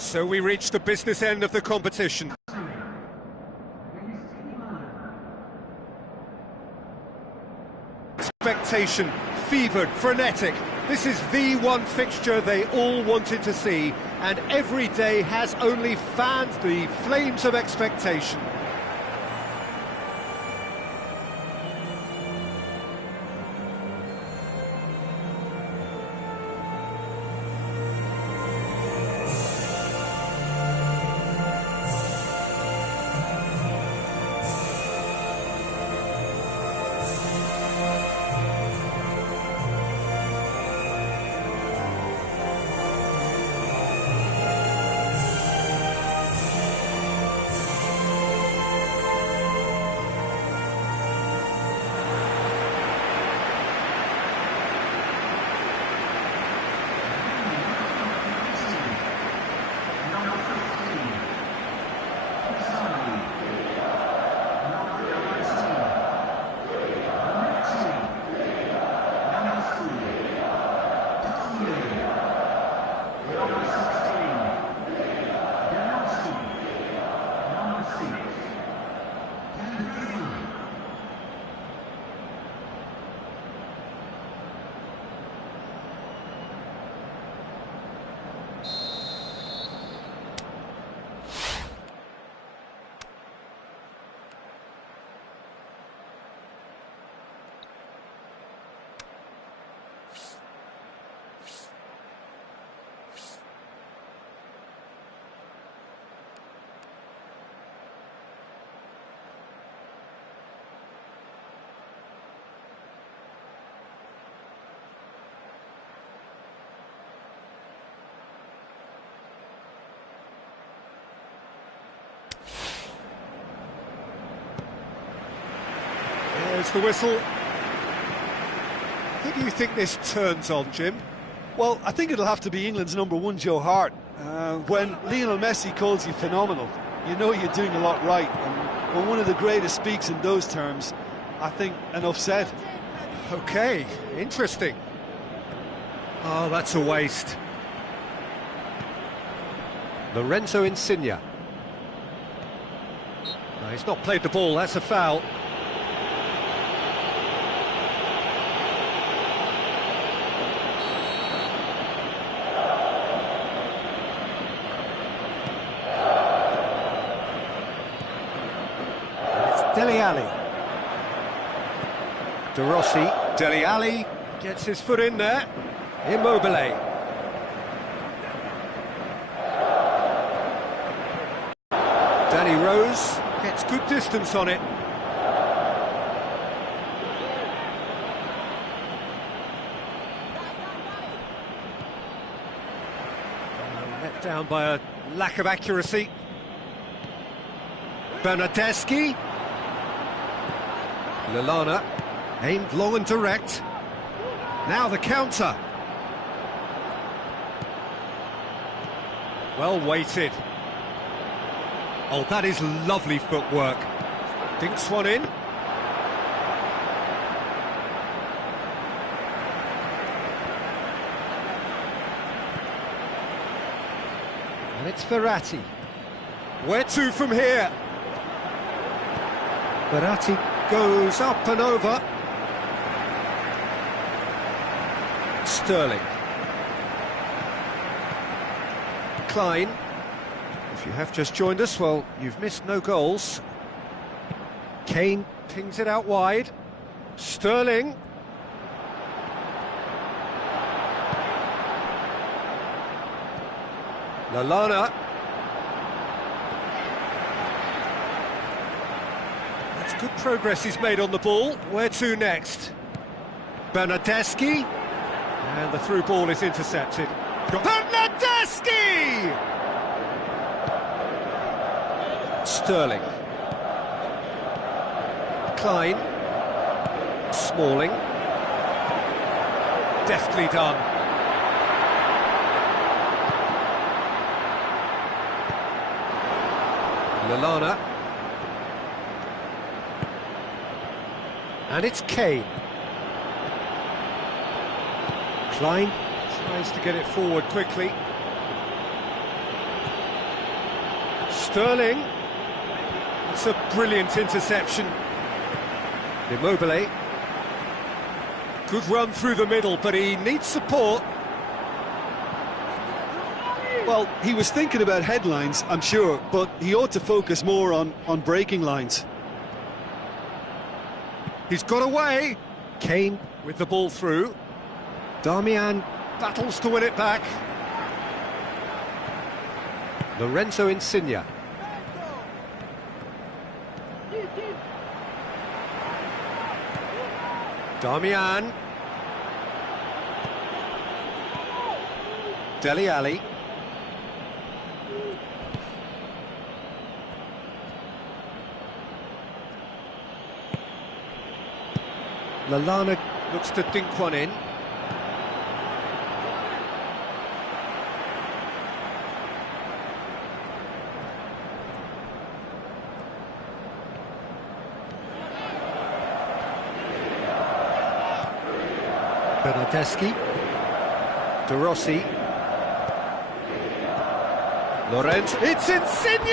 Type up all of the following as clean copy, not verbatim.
So we reach the business end of the competition. Expectation, fevered, frenetic. This is the one fixture they all wanted to see, and every day has only fanned the flames of expectation. There's the whistle. Who do you think this turns on, Jim? Well, I think it'll have to be England's number one, Joe Hart. When Lionel Messi calls you phenomenal, you know you're doing a lot right. And when one of the greatest speaks in those terms, I think enough said. Okay, interesting. Oh, that's a waste. Lorenzo Insigne. No, he's not played the ball, that's a foul. Dele Alli. De Rossi. Dele Alli gets his foot in there. Immobile. Danny Rose gets good distance on it. Let down by a lack of accuracy. Bernardeschi. Lallana, aimed long and direct. Now the counter. Well weighted. Oh, that is lovely footwork. Dinks one in. And it's Verratti. Where to from here? Verratti goes up and over. Sterling. Klein. If you have just joined us, well, you've missed no goals. Kane pings it out wide. Sterling. Lallana. Good progress he's made on the ball. Where to next? Bernardeschi. And the through ball is intercepted. Bernardeschi! Sterling. Klein. Smalling. Deftly done. Lallana. And it's Kane. Klein tries to get it forward quickly. Sterling. It's a brilliant interception. Immobile. Good run through the middle, but he needs support. Well, he was thinking about headlines, I'm sure, but he ought to focus more on breaking lines. He's got away. Kane with the ball through. Darmian battles to win it back. Lorenzo Insigne. Darmian. Dele Alli. Lallana looks to dink one in. Bernardeschi. De Rossi. Lorenzo. It's Insigne!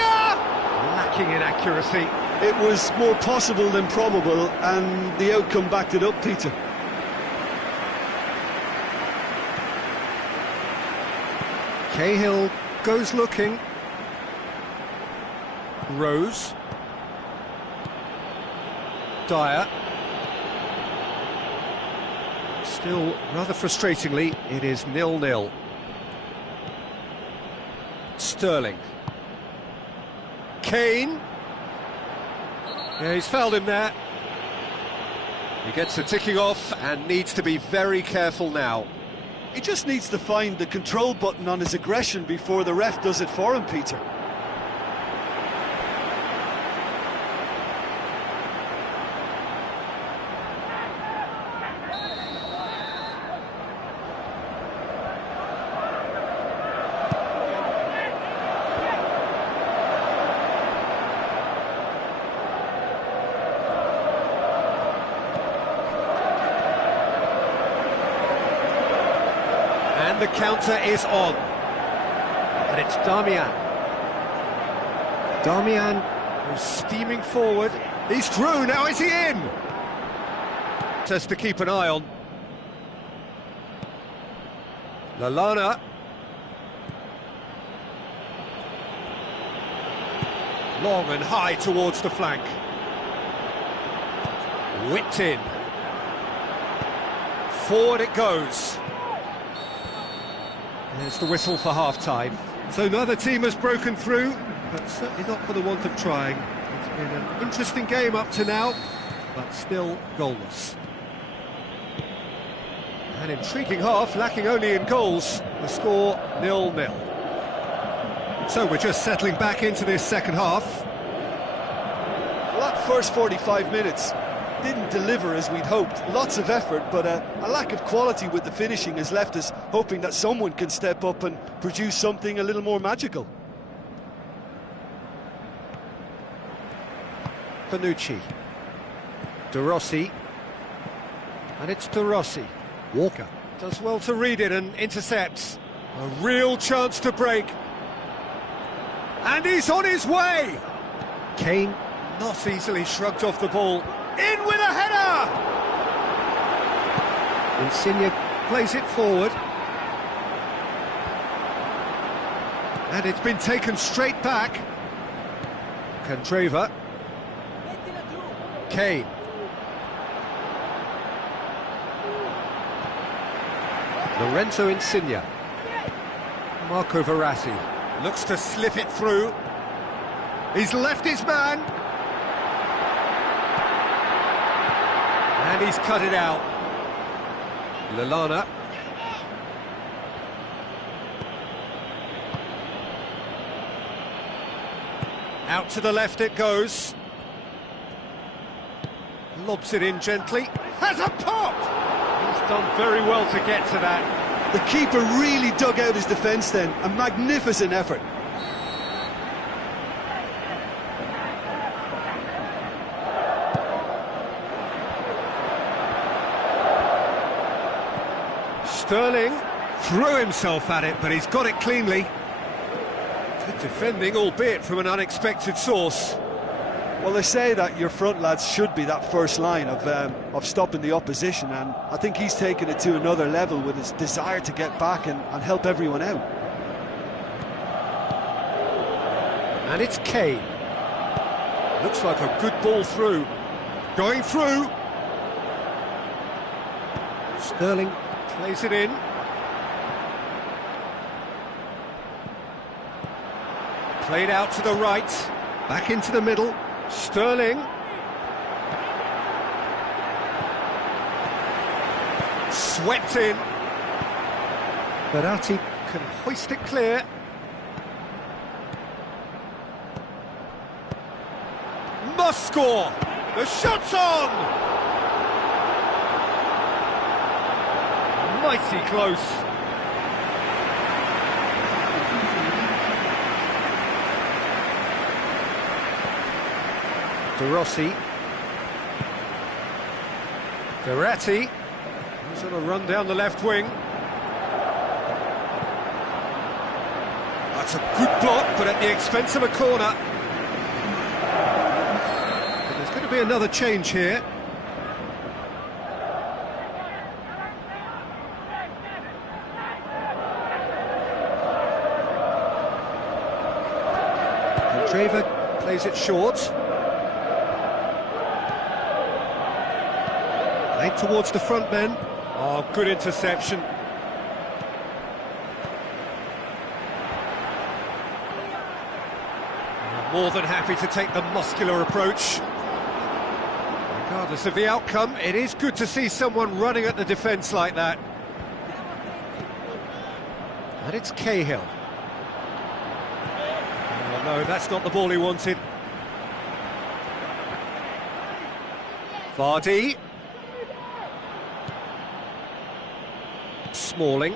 Lacking in accuracy. It was more possible than probable, and the outcome backed it up, Peter. Cahill goes looking. Rose. Dyer. Still, rather frustratingly, it is 0-0. Sterling. Kane. Yeah, he's fouled him there. He gets the ticking off and needs to be very careful now. He just needs to find the control button on his aggression before the ref does it for him, Peter. And the counter is on. And it's Darmian. Darmian goes steaming forward. He's through, now is he in? Just to keep an eye on. Lallana. Long and high towards the flank. Whipped in. Forward it goes. There's the whistle for half-time. So neither team has broken through, but certainly not for the want of trying. It's been an interesting game up to now, but still goalless. An intriguing half, lacking only in goals. The score 0-0. So we're just settling back into this second half. Well, that first 45 minutes didn't deliver as we'd hoped. Lots of effort, but a lack of quality with the finishing has left us hoping that someone can step up and produce something a little more magical. Panucci. De Rossi. And it's De Rossi. Walker does well to read it and intercepts. A real chance to break. And he's on his way! Kane not easily shrugged off the ball. In with a header! Insigne plays it forward. And it's been taken straight back. Candreva. Kane. Lorenzo Insigne. Marco Verratti looks to slip it through. He's left his man. And he's cut it out. Lallana. Out to the left it goes. Lobs it in gently. Has a pop! He's done very well to get to that. The keeper really dug out his defence then. A magnificent effort. Sterling threw himself at it, but he's got it cleanly. Good Defending, albeit from an unexpected source. Well, they say that your front lads should be that first line of stopping the opposition, and I think he's taken it to another level with his desire to get back and help everyone out. And it's Kane. Looks like a good ball through. Going through. Sterling plays it in. Played out to the right. Back into the middle. Sterling. Swept in. Verratti can hoist it clear. Must score! The shot's on! Mighty close. De Rossi. Verratti. He's on a run down the left wing. That's a good block, but at the expense of a corner. But there's going to be another change here. Candreva plays it short. Played towards the front men. Oh, good interception. More than happy to take the muscular approach. Regardless of the outcome, it is good to see someone running at the defence like that. And it's Cahill. Oh no, that's not the ball he wanted. Vardy. Smalling.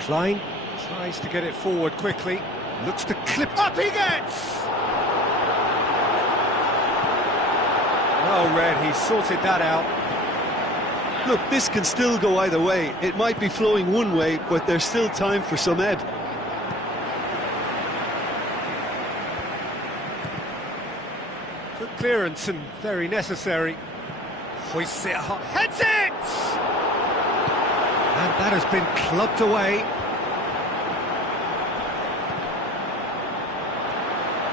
Klein tries to get it forward quickly. Looks to clip. Up he gets! Well read, he sorted that out. Look, this can still go either way. It might be flowing one way, but there's still time for some ebb. Good clearance and very necessary. Hoists it up. Heads it! And that has been clubbed away.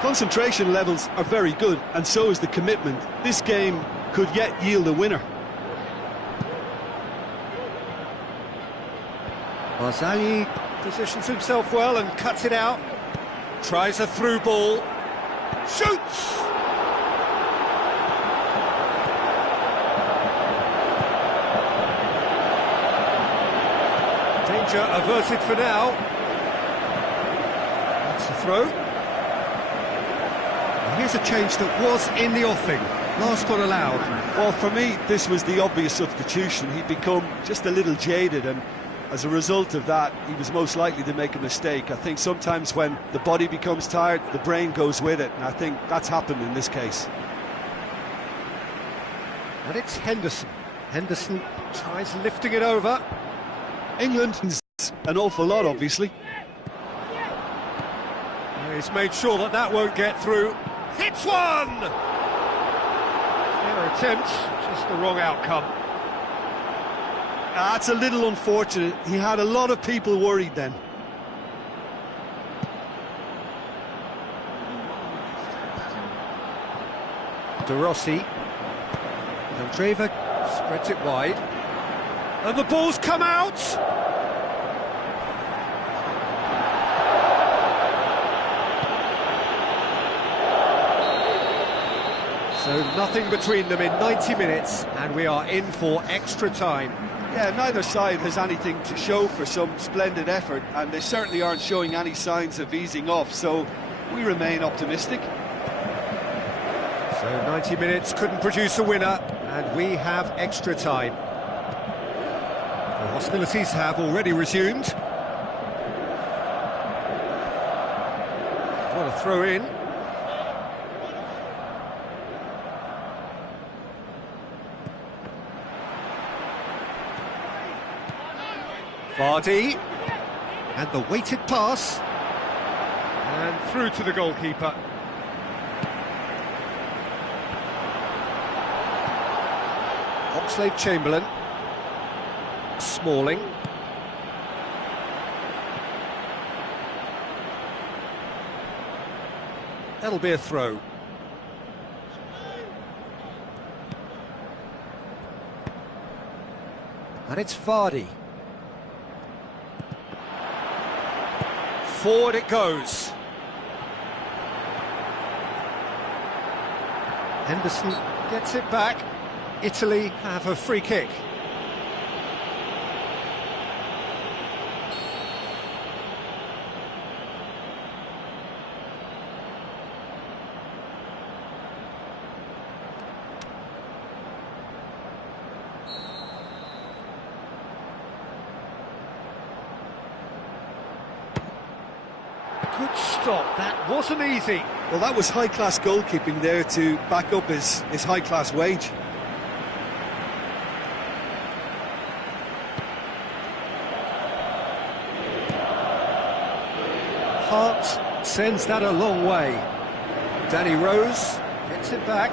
Concentration levels are very good, and so is the commitment. This game could yet yield a winner. Barzagli positions himself well and cuts it out. Tries a through ball. Shoots! Danger averted for now. That's the throw. And here's a change that was in the offing. Last one allowed. Well, for me, this was the obvious substitution. He'd become just a little jaded, and as a result of that, he was most likely to make a mistake. I think sometimes when the body becomes tired, the brain goes with it, and I think that's happened in this case. And it's Henderson. Henderson tries lifting it over. England, an awful lot, obviously. He's made sure that that won't get through. Hits one! Fair attempt, just the wrong outcome. That's a little unfortunate. He had a lot of people worried then. De Rossi. Candreva spreads it wide. And the ball's come out! So nothing between them in 90 minutes, and we are in for extra time. Yeah, neither side has anything to show for some splendid effort, and they certainly aren't showing any signs of easing off, so we remain optimistic. So 90 minutes couldn't produce a winner, and we have extra time. The hostilities have already resumed. What a throw in. Vardy, and the weighted pass, And through to the goalkeeper. Oxlade-Chamberlain. Smalling. That'll be a throw. And it's Vardy. Forward it goes. Henderson gets it back. Italy have a free kick. Good stop, that wasn't easy. Well, that was high-class goalkeeping there to back up his high-class wage. Hart sends that a long way. Danny Rose gets it back.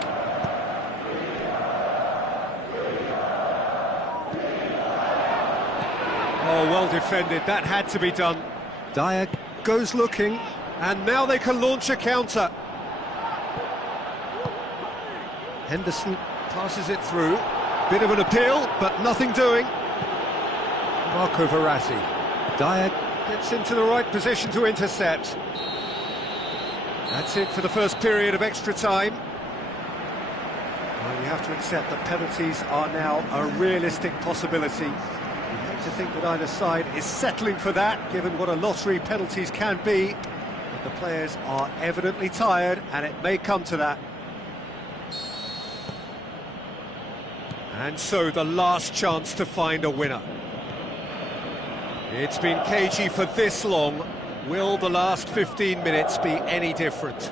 Oh, well defended, that had to be done. Dyer goes looking, and now they can launch a counter. Henderson passes it through. Bit of an appeal, but nothing doing. Marco Verratti. Dyer gets into the right position to intercept. That's it for the first period of extra time. Well, you have to accept that penalties are now a realistic possibility. You hate to think that either side is settling for that, given what a lottery penalties can be. But the players are evidently tired, and it may come to that. And so the last chance to find a winner. It's been cagey for this long. Will the last 15 minutes be any different?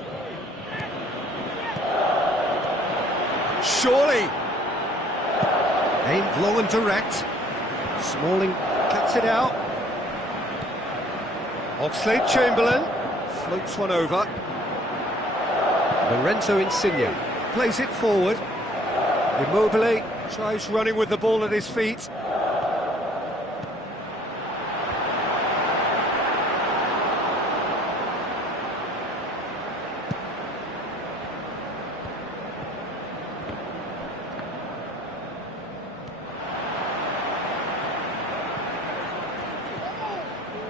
Surely! Aimed long and direct. Smalling cuts it out. Oxlade-Chamberlain floats one over. Lorenzo Insigne plays it forward. Immobile tries running with the ball at his feet.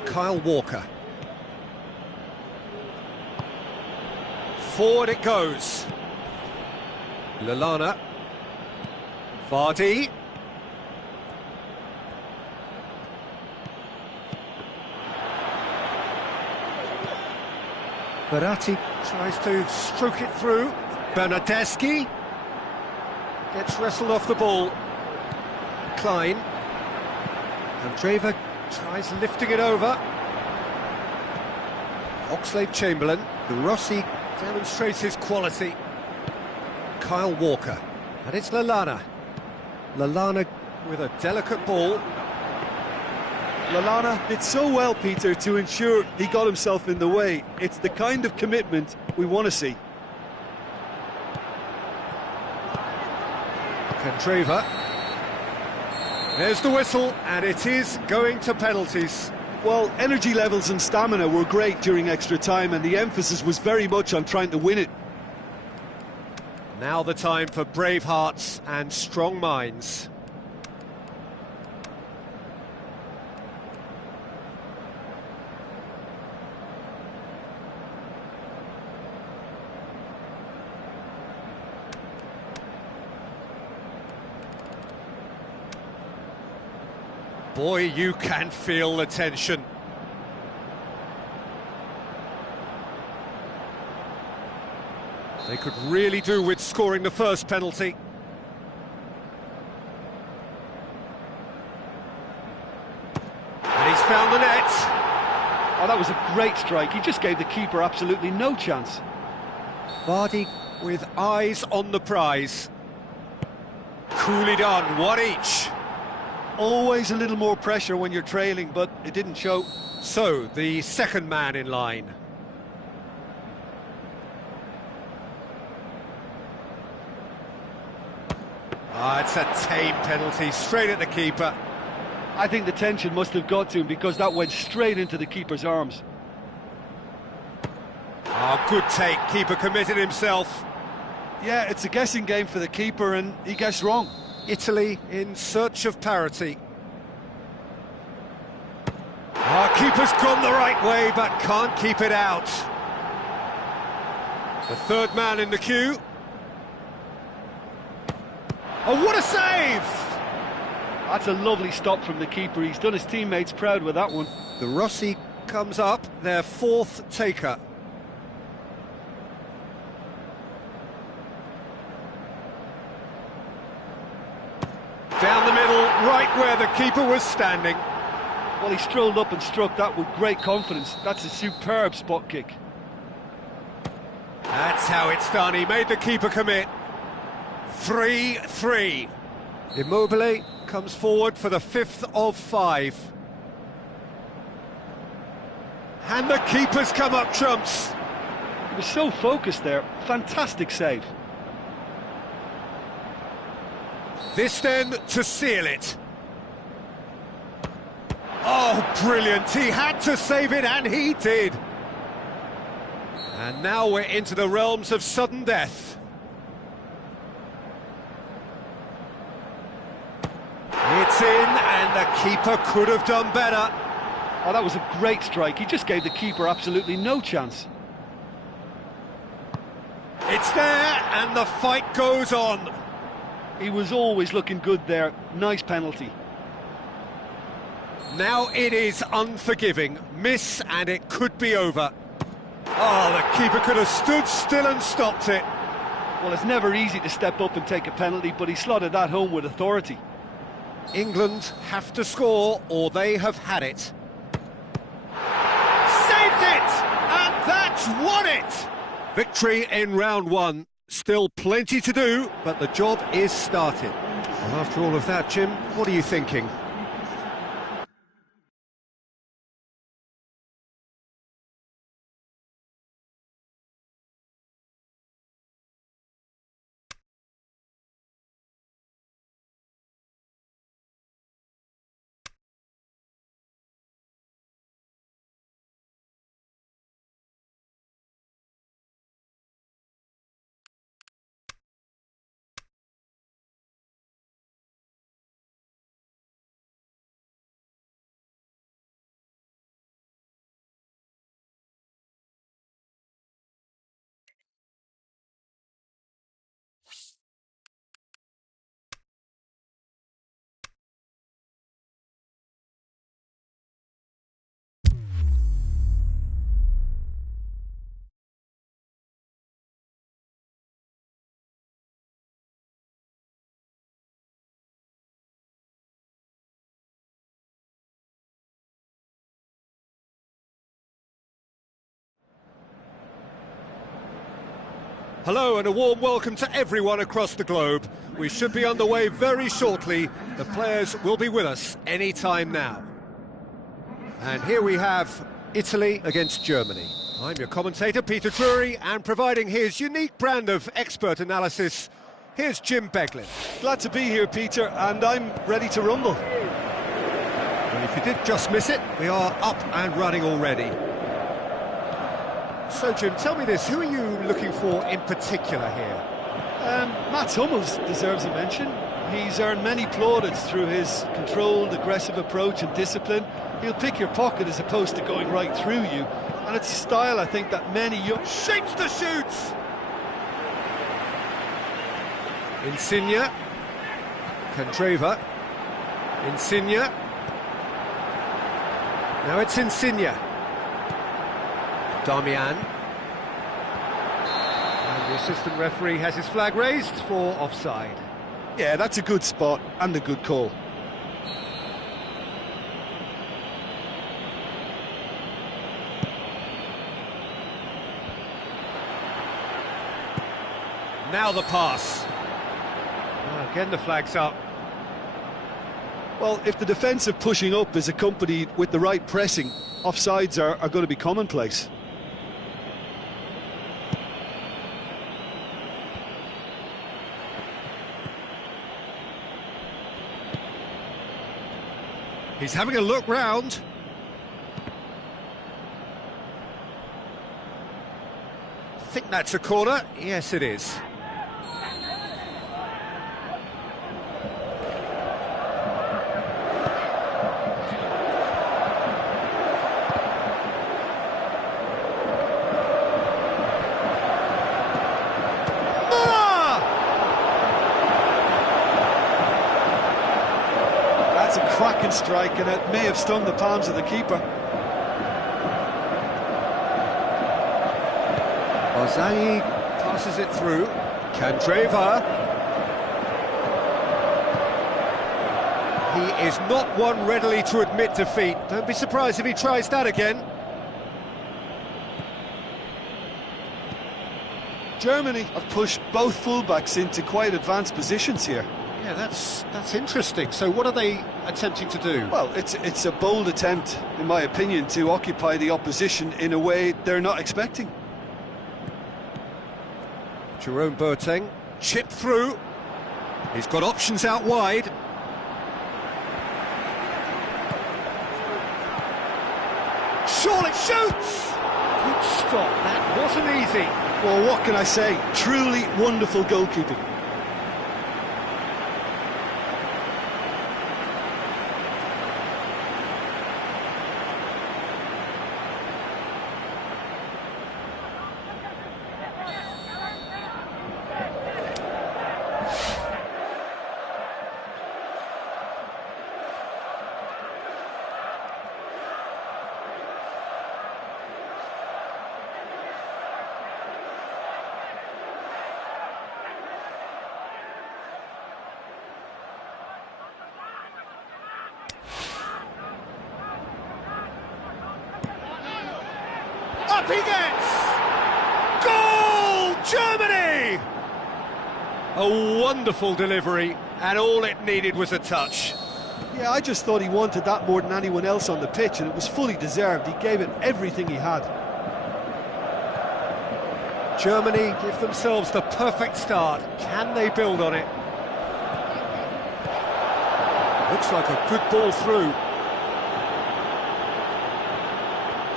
Kyle Walker. Forward it goes. Lallana. Vardy. Verratti tries to stroke it through. Bernardeschi gets wrestled off the ball. Klein. Andreva tries lifting it over. Oxlade-Chamberlain. De Rossi demonstrates his quality. Kyle Walker. And it's Lallana. Lallana with a delicate ball. Lallana did so well, Peter, to ensure he got himself in the way. It's the kind of commitment we want to see. Candreva. There's the whistle, and it is going to penalties. Well, energy levels and stamina were great during extra time, and the emphasis was very much on trying to win it. Now the time for brave hearts and strong minds. Boy, you can feel the tension. They could really do with scoring the first penalty. And he's found the net. Oh, that was a great strike. He just gave the keeper absolutely no chance. Vardy with eyes on the prize. Coolly done, one each. Always a little more pressure when you're trailing, but it didn't show. So, the second man in line. Ah, it's a tame penalty, straight at the keeper. I think the tension must have got to him because that went straight into the keeper's arms. Oh, good take, keeper committed himself. Yeah, it's a guessing game for the keeper and he guessed wrong. Italy in search of parity. Ah, keeper's gone the right way but can't keep it out. The third man in the queue. Oh, what a save! That's a lovely stop from the keeper. He's done his teammates proud with that one. De Rossi comes up, their fourth taker. Down the middle, right where the keeper was standing. Well, he strolled up and struck that with great confidence. That's a superb spot kick. That's how it's done. He made the keeper commit. 3-3. Immobile comes forward for the fifth of five. And the keeper's come up trumps. He was so focused there. Fantastic save. This then to seal it. Oh, brilliant. He had to save it, and he did. And now we're into the realms of sudden death. It's in, and the keeper could have done better. Oh, that was a great strike. He just gave the keeper absolutely no chance. It's there, and the fight goes on. He was always looking good there. Nice penalty. Now it is unforgiving. Miss, and it could be over. Oh, the keeper could have stood still and stopped it. Well, it's never easy to step up and take a penalty, but he slotted that home with authority. England have to score, or they have had it. Saved it! And that's won it! Victory in round one. Still plenty to do, but the job is started. Well, after all of that, Jim, what are you thinking? Hello and a warm welcome to everyone across the globe. We should be underway very shortly. The players will be with us any time now. And here we have Italy against Germany. I'm your commentator, Peter Drury, and providing his unique brand of expert analysis, here's Jim Beglin. Glad to be here, Peter, and I'm ready to rumble. And if you did just miss it, we are up and running already. So, Jim, tell me this, who are you looking for in particular here? Mats Hummels deserves a mention. He's earned many plaudits through his controlled, aggressive approach and discipline. He'll pick your pocket as opposed to going right through you. And it's a style, I think, that many young... Shapes the shoots! Insigne. Candreva. Insigne. Now it's Insigne. Darmian. And the assistant referee has his flag raised for offside. Yeah, that's a good spot and a good call. Now the pass. Again the flag's up. Well, if the defensive pushing up is accompanied with the right pressing, offsides are going to be commonplace. He's having a look round. I think that's a corner. Yes, it is. That's a cracking strike, and it may have stung the palms of the keeper. Barzagli passes it through. Candreva. He is not one readily to admit defeat. Don't be surprised if he tries that again. Germany have pushed both fullbacks into quite advanced positions here. Yeah, that's interesting. So what are they attempting to do? Well, it's a bold attempt, in my opinion, to occupy the opposition in a way they're not expecting. Jerome Boateng, chipped through. He's got options out wide. Surely shoots! Good stop, that wasn't easy. Well, what can I say? Truly wonderful goalkeeping. Up he gets! Goal! Germany! A wonderful delivery, and all it needed was a touch. Yeah, I just thought he wanted that more than anyone else on the pitch, and it was fully deserved. He gave it everything he had. Germany give themselves the perfect start. Can they build on it? Looks like a good ball through.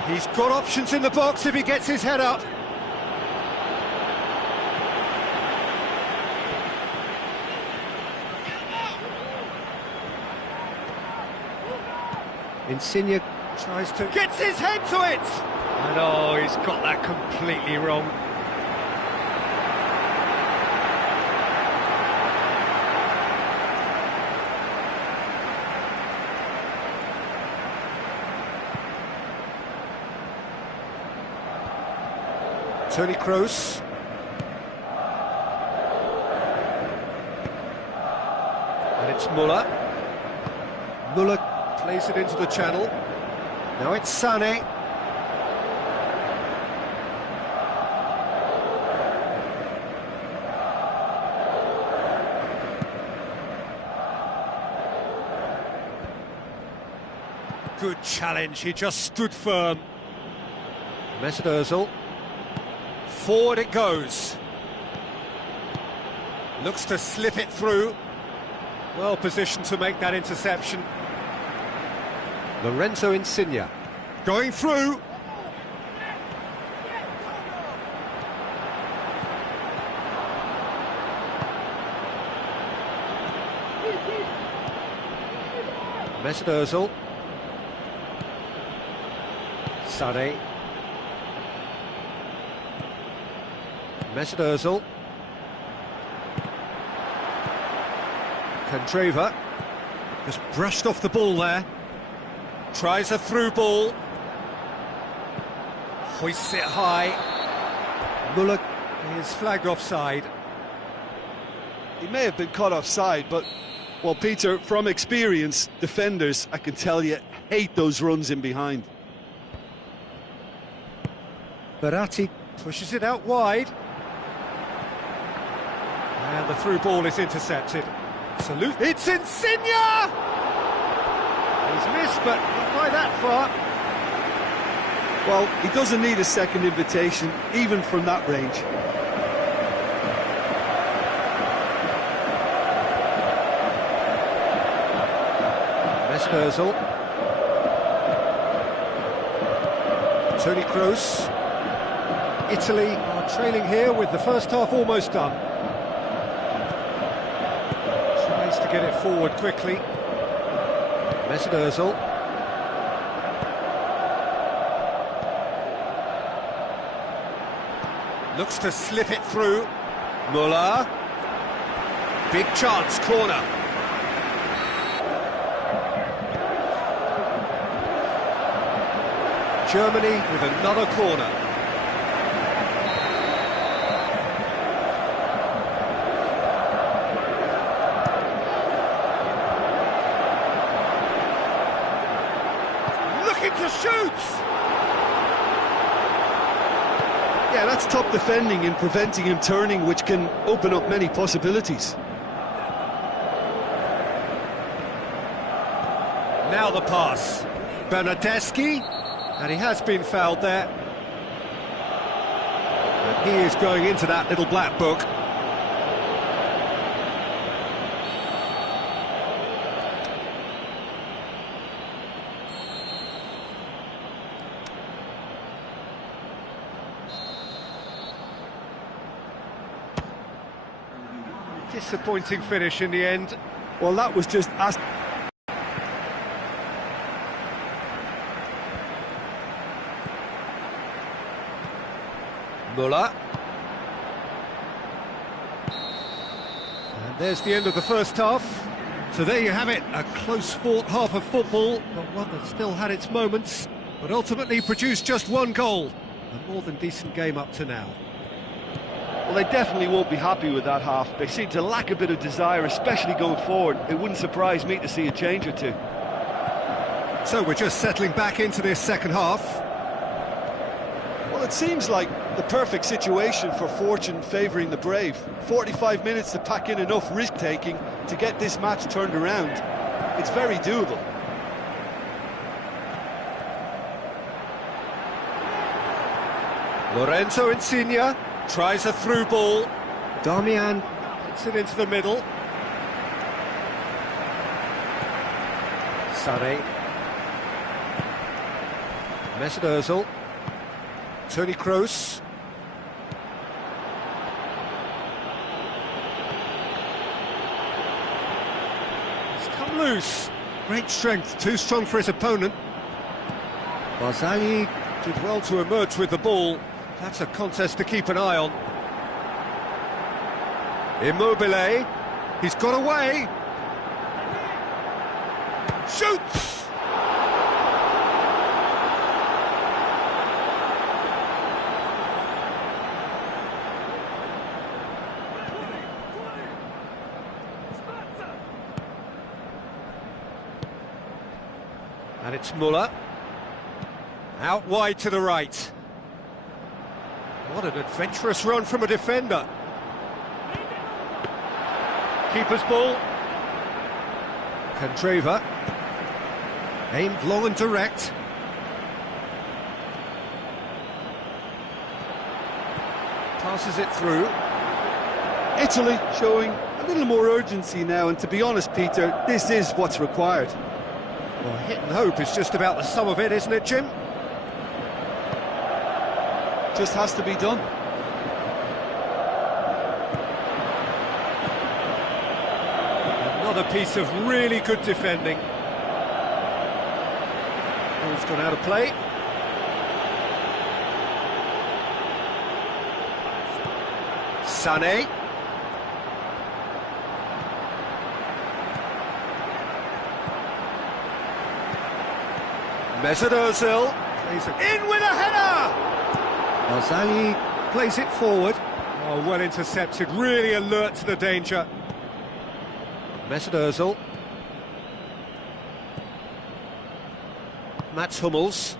He's got options in the box if he gets his head up. Insigne tries to... gets his head to it! And oh, he's got that completely wrong. Toni Kroos. And it's Muller. Muller plays it into the channel. Now it's Sané. Good challenge, he just stood firm. Mesut Ozil. Forward it goes. Looks to slip it through. Well positioned to make that interception. Lorenzo Insigne. Going through. Mesut Ozil. Sané. Mesut Ozil. Candreva just brushed off the ball there. Tries a through ball. Hoists it high. Muller is flagged offside. He may have been caught offside, but, well, Peter, from experience, defenders, I can tell you, hate those runs in behind. Verratti pushes it out wide. And the through ball is intercepted. Salute. It's Insigne! He's missed, but not by that far. Well, he doesn't need a second invitation, even from that range. Mesut Mesut Ozil. Toni Kroos. Italy are trailing here with the first half almost done. Tries to get it forward quickly. Mesut Ozil. Looks to slip it through. Müller. Big chance, corner. Germany with another corner. Looking to shoot! Yeah, that's top defending and preventing him turning, which can open up many possibilities. Now the pass. Bernardeschi, and he has been fouled there. And he is going into that little black book. Disappointing finish in the end. Well, that was just Müller. And there's the end of the first half. So there you have it, a close-fought half of football, but one that still had its moments, but ultimately produced just one goal. A more than decent game up to now. Well, they definitely won't be happy with that half. They seem to lack a bit of desire, especially going forward. It wouldn't surprise me to see a change or two. So we're just settling back into this second half. Well, it seems like the perfect situation for fortune favouring the brave. 45 minutes to pack in enough risk-taking to get this match turned around. It's very doable. Lorenzo Insigne tries a through ball. Darmian hits it into the middle. Sané. Mesut Ozil. Toni Kroos. He's come loose. Great strength, too strong for his opponent. Barzagli did well to emerge with the ball. That's a contest to keep an eye on. Immobile. He's got away. Shoots! And it's Müller. Out wide to the right. What an adventurous run from a defender. Keeper's ball. Candreva. Aimed long and direct. Passes it through. Italy showing a little more urgency now, and to be honest, Peter, this is what's required. Well, hit and hope is just about the sum of it, isn't it, Jim? Just has to be done. Another piece of really good defending. Ball's gone out of play. Sané. Mesut Ozil plays it in with a header! Barzagli plays it forward. Oh, well intercepted, really alert to the danger. Mesut Ozil. Mats Hummels.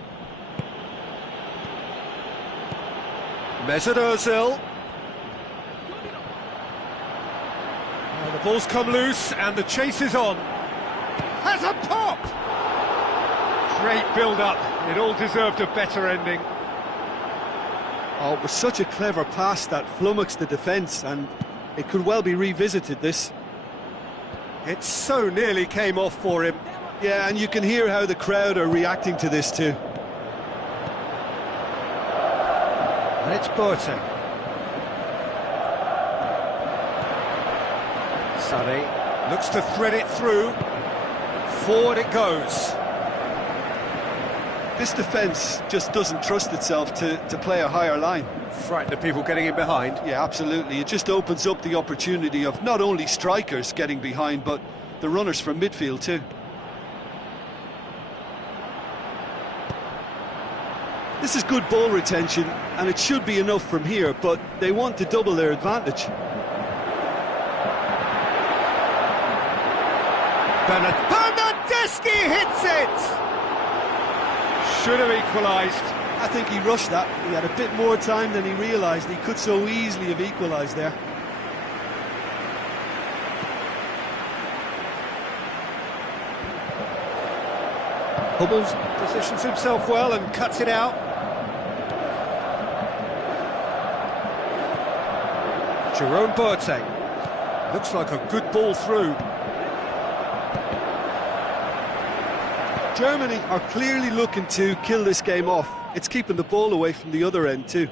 Mesut Ozil. Oh, the ball's come loose and the chase is on. Has a pop! Great build-up. It all deserved a better ending. Oh, it was such a clever pass that flummoxed the defence, and it could well be revisited, this. It so nearly came off for him. Yeah, and you can hear how the crowd are reacting to this too. And it's Boateng. Sonny looks to thread it through. Forward it goes. This defence just doesn't trust itself to play a higher line. Frightened of people getting in behind. Yeah, absolutely. It just opens up the opportunity of not only strikers getting behind, but the runners from midfield too. This is good ball retention, and it should be enough from here, but they want to double their advantage. Bernardeschi hits it! Should have equalised. I think he rushed that. He had a bit more time than he realised. He could so easily have equalised there. Hummels positions himself well and cuts it out. Jerome Boateng. Looks like a good ball through. Germany are clearly looking to kill this game off. It's keeping the ball away from the other end too.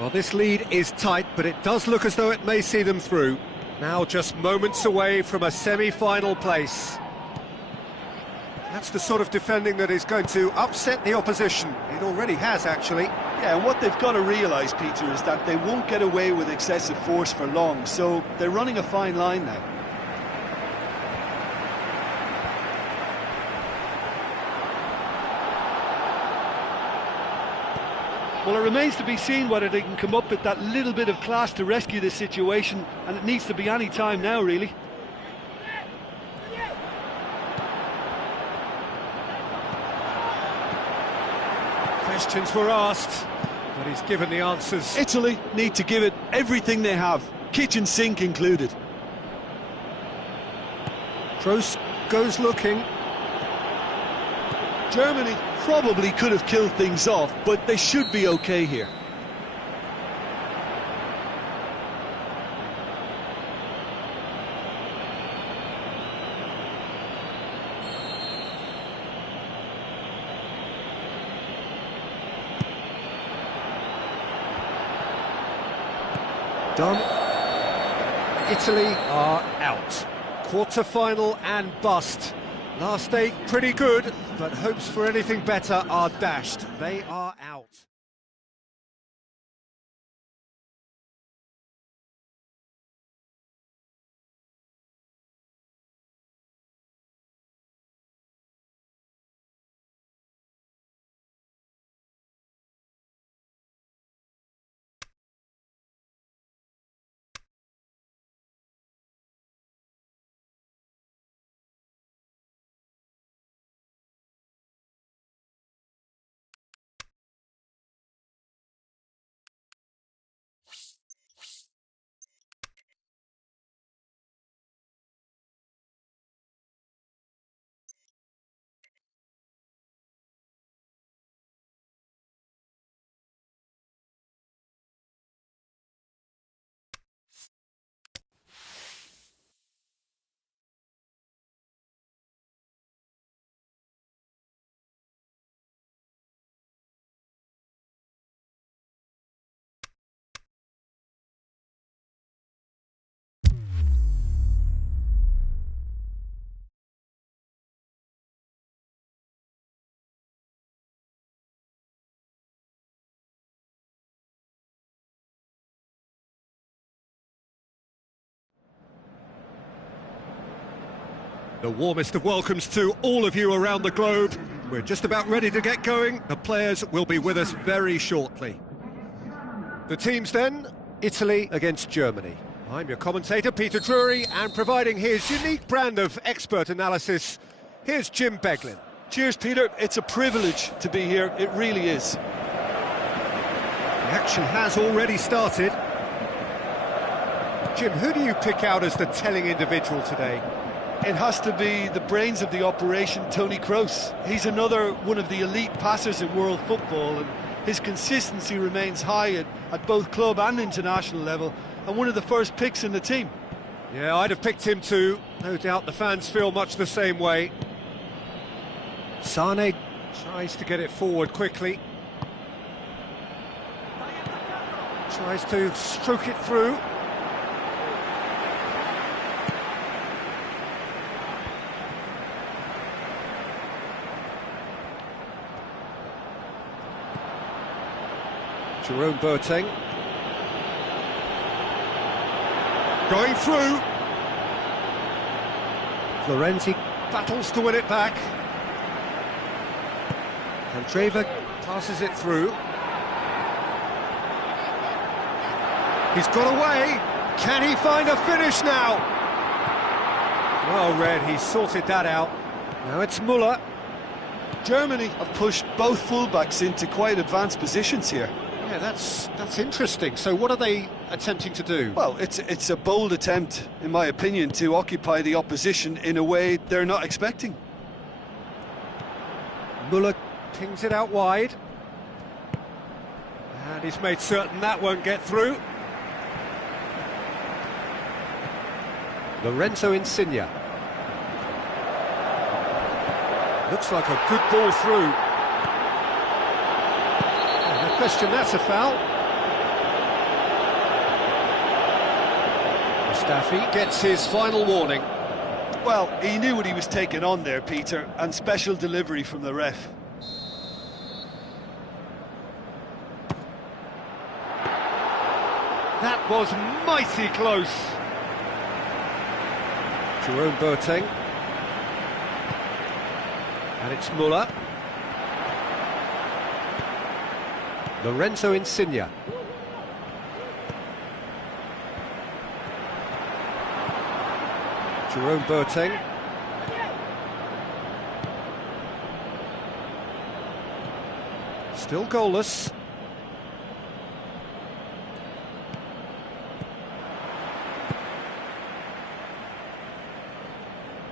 Well, this lead is tight, but it does look as though it may see them through. Now just moments away from a semi-final place. That's the sort of defending that is going to upset the opposition. It already has, actually. Yeah, and what they've got to realise, Peter, is that they won't get away with excessive force for long, so they're running a fine line now. Well, it remains to be seen whether they can come up with that little bit of class to rescue this situation, and it needs to be any time now, really. Questions were asked, but he's given the answers. Italy need to give it everything they have, kitchen sink included. Kroos goes looking. Germany probably could have killed things off, but they should be okay here. Done. Italy are out. Quarter-final and bust. Last 8 pretty good, but hopes for anything better are dashed. They are out. The warmest of welcomes to all of you around the globe. We're just about ready to get going. The players will be with us very shortly. The teams then, Italy against Germany. I'm your commentator, Peter Drury, and providing his unique brand of expert analysis, here's Jim Beglin. Cheers, Peter. It's a privilege to be here. It really is. The action has already started. Jim, who do you pick out as the telling individual today? It has to be the brains of the operation, Toni Kroos. He's another one of the elite passers in world football, and his consistency remains high at both club and international level, and one of the first picks in the team. Yeah, I'd have picked him too. No doubt the fans feel much the same way. Sane tries to get it forward quickly. Tries to stroke it through. Jerome Boateng. Going through. Florenzi battles to win it back. Candreva passes it through. He's got away. Can he find a finish now? Well read, he sorted that out. Now it's Müller. Germany have pushed both fullbacks into quite advanced positions here. Yeah, that's interesting. So what are they attempting to do? Well, it's a bold attempt, in my opinion, to occupy the opposition in a way they're not expecting. Müller pings it out wide. And he's made certain that won't get through. Lorenzo Insigne. Looks like a good ball through. No question, that's a foul. Mustafi gets his final warning. Well, he knew what he was taking on there, Peter, and special delivery from the ref. That was mighty close. Jerome Boateng. And it's Müller. Lorenzo Insigne. Jerome Boateng. Still goalless.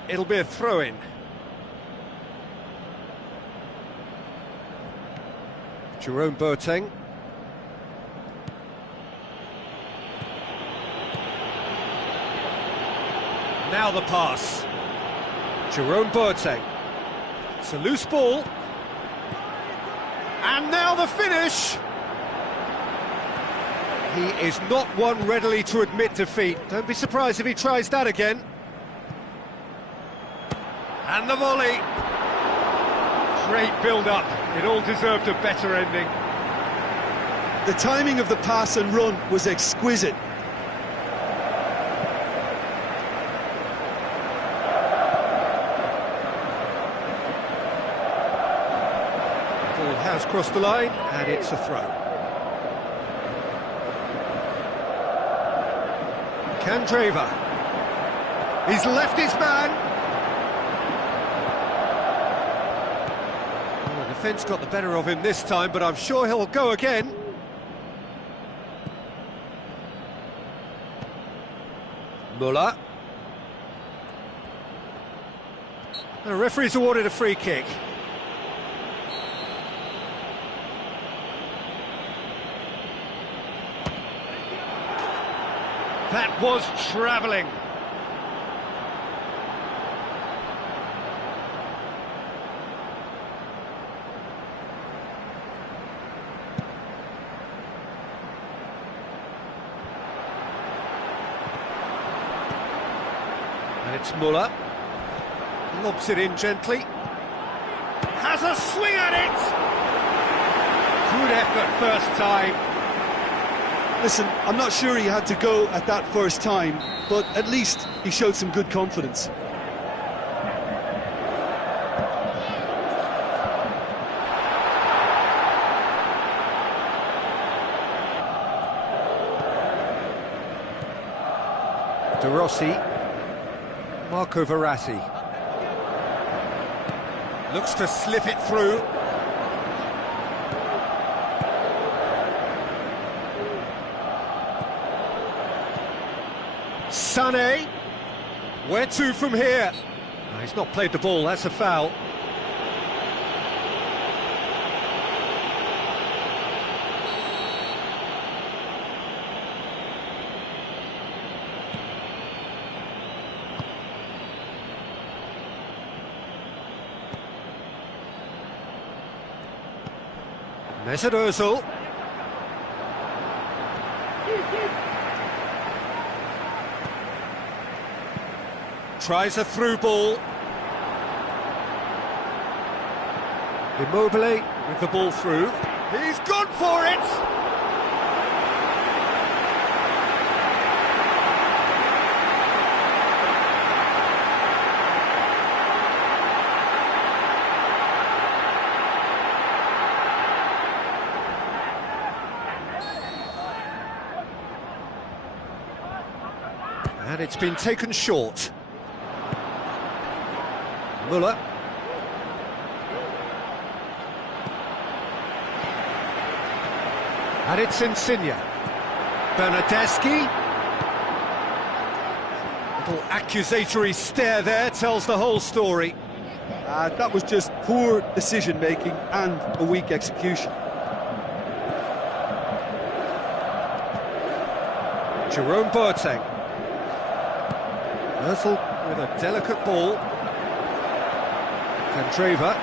It'll be a throw-in. Jerome Boateng. Now the pass. Jerome Boateng. It's a loose ball. And now the finish. He is not one readily to admit defeat. Don't be surprised if he tries that again. And the volley. Great build-up. It all deserved a better ending. The timing of the pass and run was exquisite. Ball has crossed the line, and it's a throw. Candreva. He's left his man. The defence got the better of him this time, but I'm sure he'll go again. Müller. The referee's awarded a free kick. That was travelling. And it's Müller. Lobs it in gently. Has a swing at it! Good effort first time. Listen, I'm not sure he had to go at that first time, but at least he showed some good confidence. De Rossi. Marco Verratti. Looks to slip it through. Sané. Where to from here? Oh, he's not played the ball, that's a foul. Mesut Ozil. Tries a through ball. Immobile with the ball through. He's gone for it! And it's been taken short. Müller. And it's Insigne. Bernardeschi. Little accusatory stare there tells the whole story. That was just poor decision-making and a weak execution. Jerome Boateng. Ozil with a delicate ball. Candreva.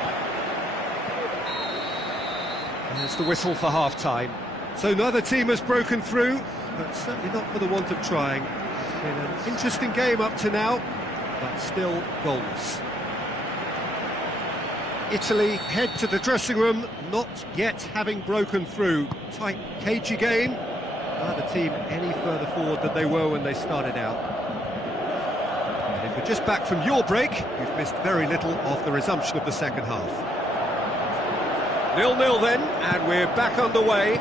There's the whistle for half-time. So neither team has broken through, but certainly not for the want of trying. It's been an interesting game up to now, but still goalless. Italy head to the dressing room, not yet having broken through. Tight, cagey game. Neither team any further forward than they were when they started out. And if you're just back from your break, you've missed very little of the resumption of the second half. 0-0 then, and we're back underway.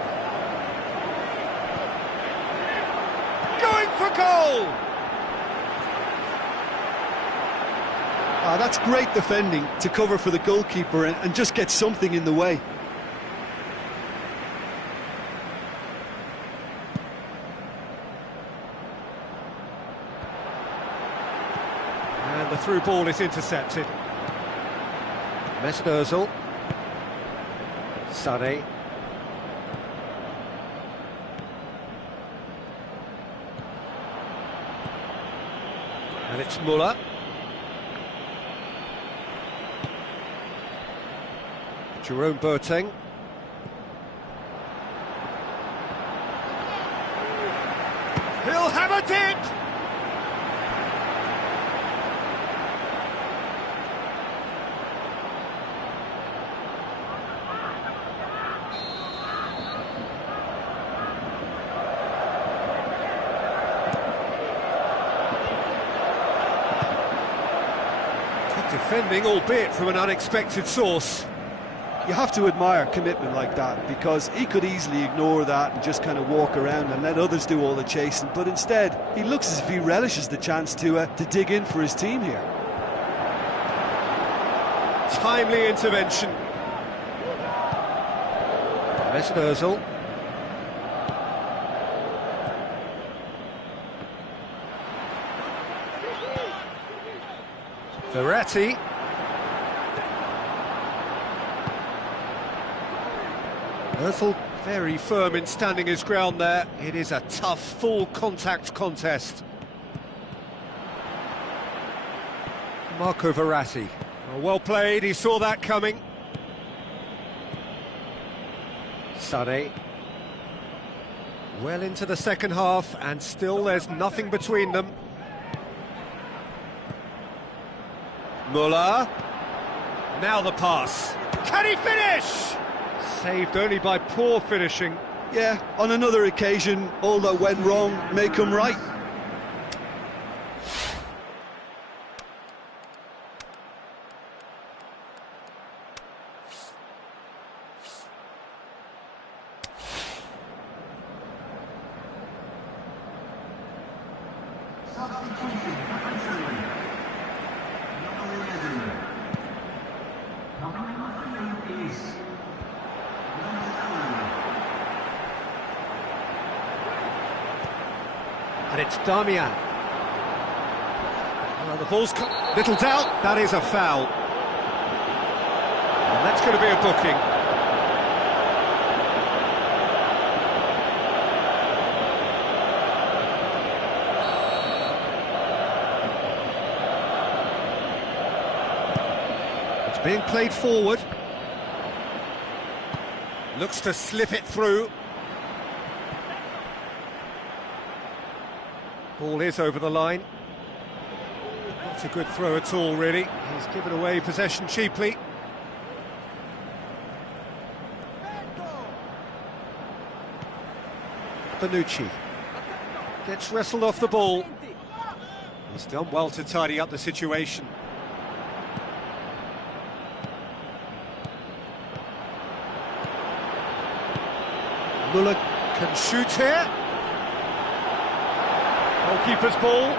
Going for goal! That's great defending to cover for the goalkeeper and just get something in the way. And the through ball is intercepted. Mesut Ozil. Sané. And it's Müller. Jerome Boateng. He'll have a dip! Defending, albeit from an unexpected source. You have to admire commitment like that, because he could easily ignore that and just kind of walk around and let others do all the chasing, but instead he looks as if he relishes the chance to dig in for his team here. Timely intervention. Mesut Ozil. Verratti. Ozil very firm in standing his ground there. It is a tough, full contact contest. Marco Verratti. Well played, he saw that coming. Sané. Well into the second half, and still there's nothing between them. Müller. Now the pass. Can he finish? Saved only by poor finishing. Yeah, on another occasion, all that went wrong may come right. And it's Darmian. Well, the ball's... little doubt, that is a foul. And that's going to be a booking. It's being played forward. Looks to slip it through. Ball is over the line. Not a good throw at all, really. He's given away possession cheaply. Bonucci gets wrestled off the ball. He's done well to tidy up the situation. Muller can shoot here. Goalkeeper's ball.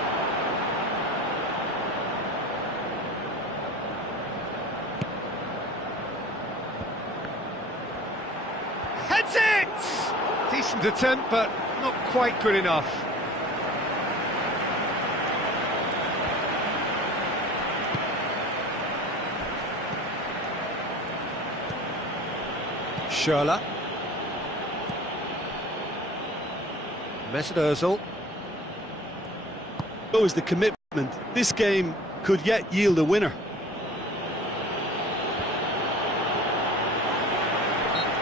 Heads it! Decent attempt, but not quite good enough. Schürrle. Mesut Ozil. Shows the commitment. This game could yet yield a winner.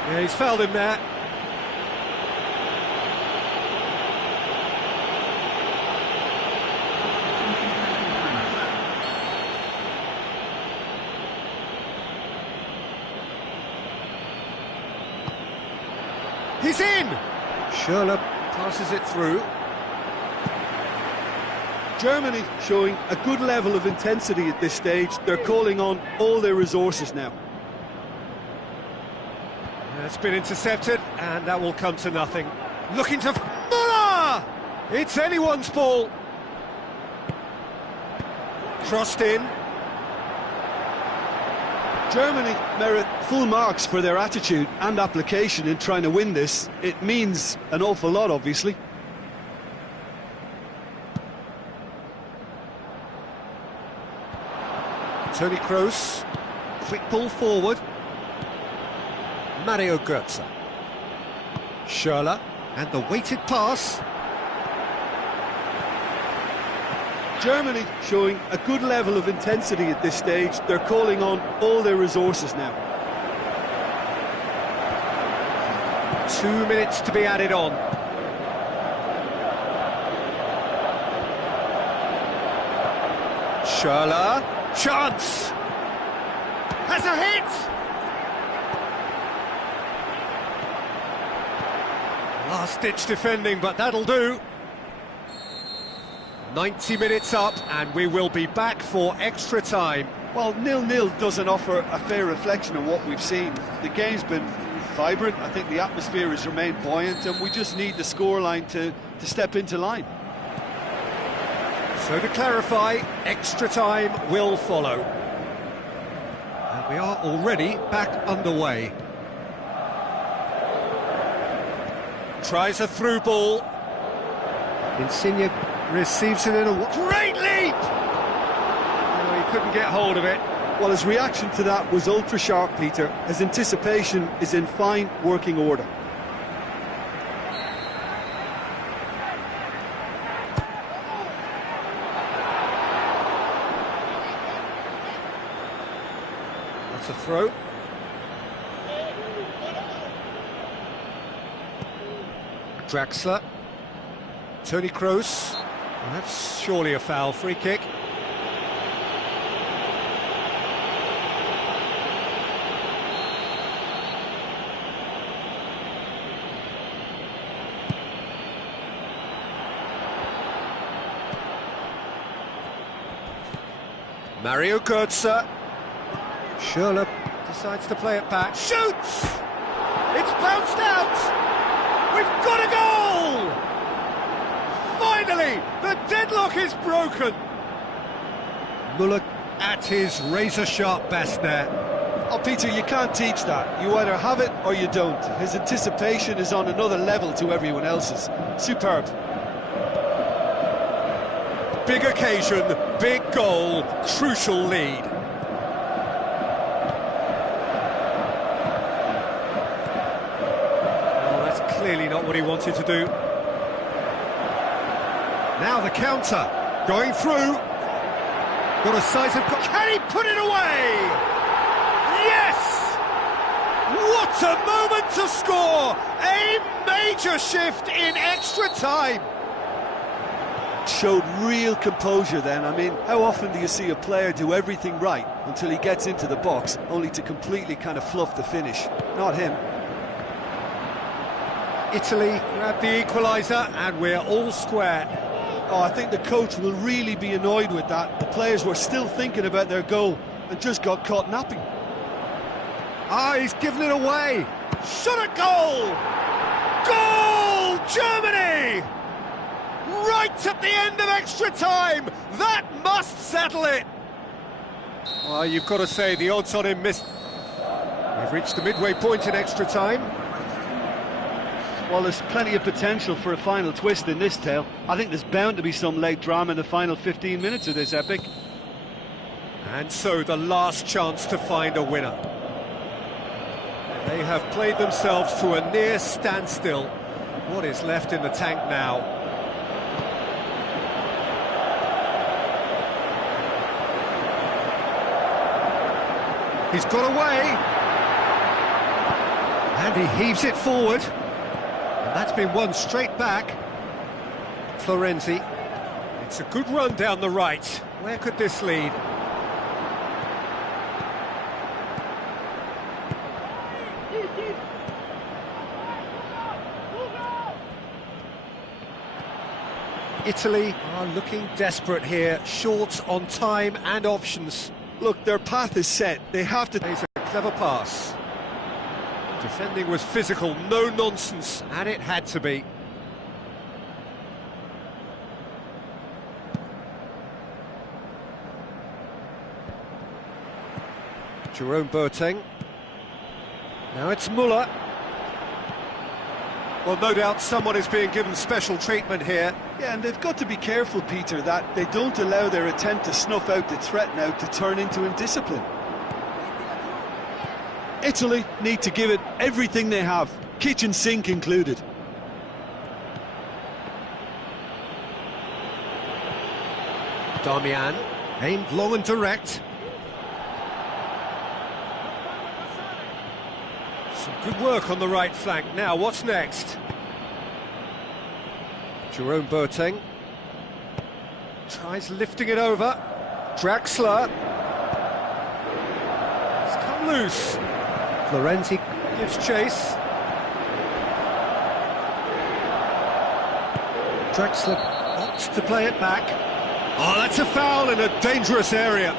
Yeah, he's fouled him there. He's in! Schürrle passes it through. Germany showing a good level of intensity at this stage. They're calling on all their resources now. It's been intercepted, and that will come to nothing. Looking to Muller! It's anyone's ball. Crossed in. Germany merit full marks for their attitude and application in trying to win this. It means an awful lot, obviously. Toni Kroos, quick ball forward. Mario Götze. Schürrle, and the weighted pass. Germany showing a good level of intensity at this stage. They're calling on all their resources now. 2 minutes to be added on. Schürrle, chance! Has a hit! Last-ditch defending, but that'll do. 90 minutes up, and we will be back for extra time. Well, 0-0 doesn't offer a fair reflection of what we've seen. The game's been vibrant. I think the atmosphere has remained buoyant, and we just need the scoreline to step into line. So to clarify, extra time will follow. And we are already back underway. Tries a through ball. Insigne receives it in a great leap! Oh, he couldn't get hold of it. Well, his reaction to that was ultra sharp, Peter. His anticipation is in fine working order. That's a throw. Draxler. Toni Kroos. Well, that's surely a foul. Free kick. Mario Götze. Schürrle decides to play it back. Shoots! It's bounced out! We've got a goal! Finally, the deadlock is broken. Muller at his razor-sharp best there. Oh, Peter, you can't teach that. You either have it or you don't. His anticipation is on another level to everyone else's. Superb. Big occasion, big goal, crucial lead. Oh, that's clearly not what he wanted to do. Now the counter, going through. Got a size of... Can he put it away? Yes! What a moment to score! A major shift in extra time. Showed real composure then. I mean, how often do you see a player do everything right until he gets into the box, only to completely kind of fluff the finish? Not him. Italy grabbed the equaliser and we're all square. Oh, I think the coach will really be annoyed with that. The players were still thinking about their goal and just got caught napping. Ah, he's given it away. Shot at goal! Goal! Germany! Right at the end of extra time! That must settle it! Well, you've got to say the odds on him missed. We've reached the midway point in extra time. Well, there's plenty of potential for a final twist in this tale. I think there's bound to be some late drama in the final 15 minutes of this epic. And so the last chance to find a winner. They have played themselves to a near standstill. What is left in the tank now? He's got away. And he heaves it forward. And that's been won straight back. Florenzi. It's a good run down the right. Where could this lead? Italy are looking desperate here, short on time and options. Look, their path is set. They have to... It's a clever pass. Defending was physical, no nonsense, and it had to be. Jerome Boateng. Now it's Müller. Well, no doubt someone is being given special treatment here. Yeah, and they've got to be careful, Peter, that they don't allow their attempt to snuff out the threat now to turn into indiscipline. Italy need to give it everything they have, kitchen sink included. Darmian, aimed long and direct. Some good work on the right flank. Now, what's next? Jerome Boateng tries lifting it over. Draxler. It's come loose. Florenzi gives chase. Draxler opts to play it back. Oh, that's a foul in a dangerous area.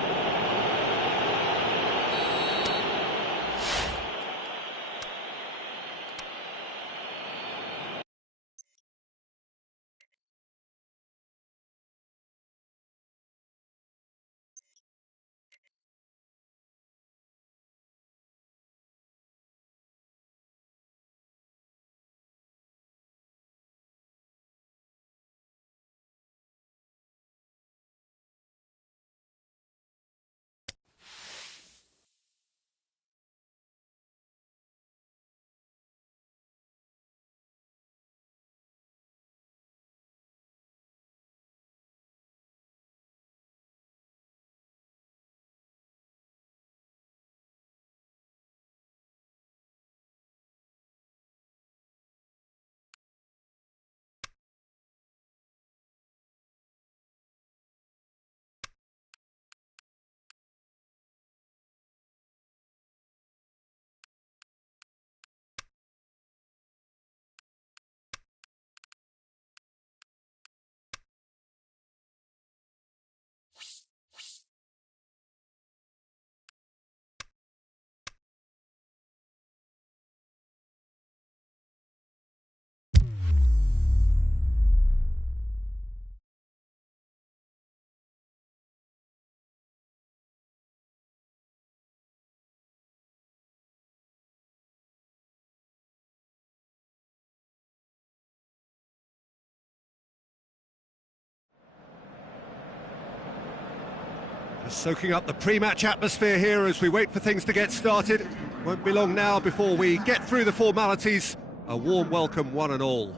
Soaking up the pre-match atmosphere here as we wait for things to get started. Won't be long now before we get through the formalities. A warm welcome, one and all.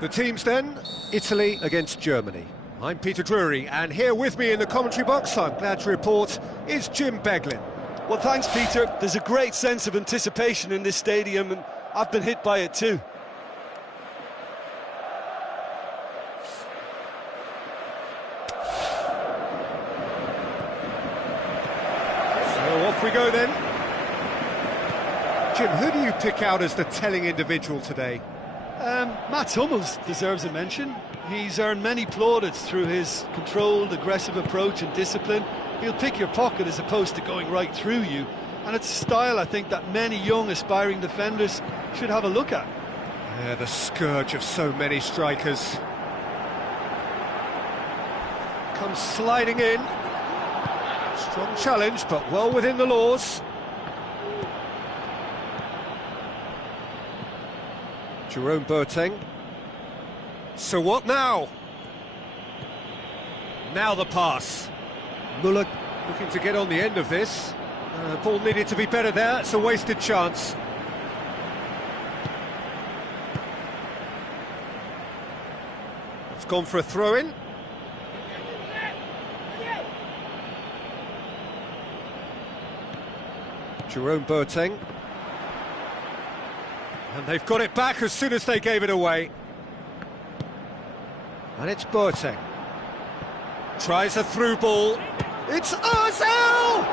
The teams then, Italy against Germany. I'm Peter Drury, and here with me in the commentary box, I'm glad to report, is Jim Beglin. Well, thanks, Peter. There's a great sense of anticipation in this stadium, and I've been hit by it too. So off we go then. Jim, who do you pick out as the telling individual today? Mats Hummels deserves a mention. He's earned many plaudits through his controlled, aggressive approach and discipline. He'll pick your pocket as opposed to going right through you. And it's a style, I think, that many young, aspiring defenders should have a look at. Yeah, the scourge of so many strikers. Comes sliding in. Strong challenge, but well within the laws. Jerome Boateng. So what now? Now the pass. Muller looking to get on the end of this. Ball needed to be better there. It's a wasted chance. It's gone for a throw-in. Jerome Boateng. And they've got it back as soon as they gave it away. And it's Boateng. Tries a through ball. It's Ozil!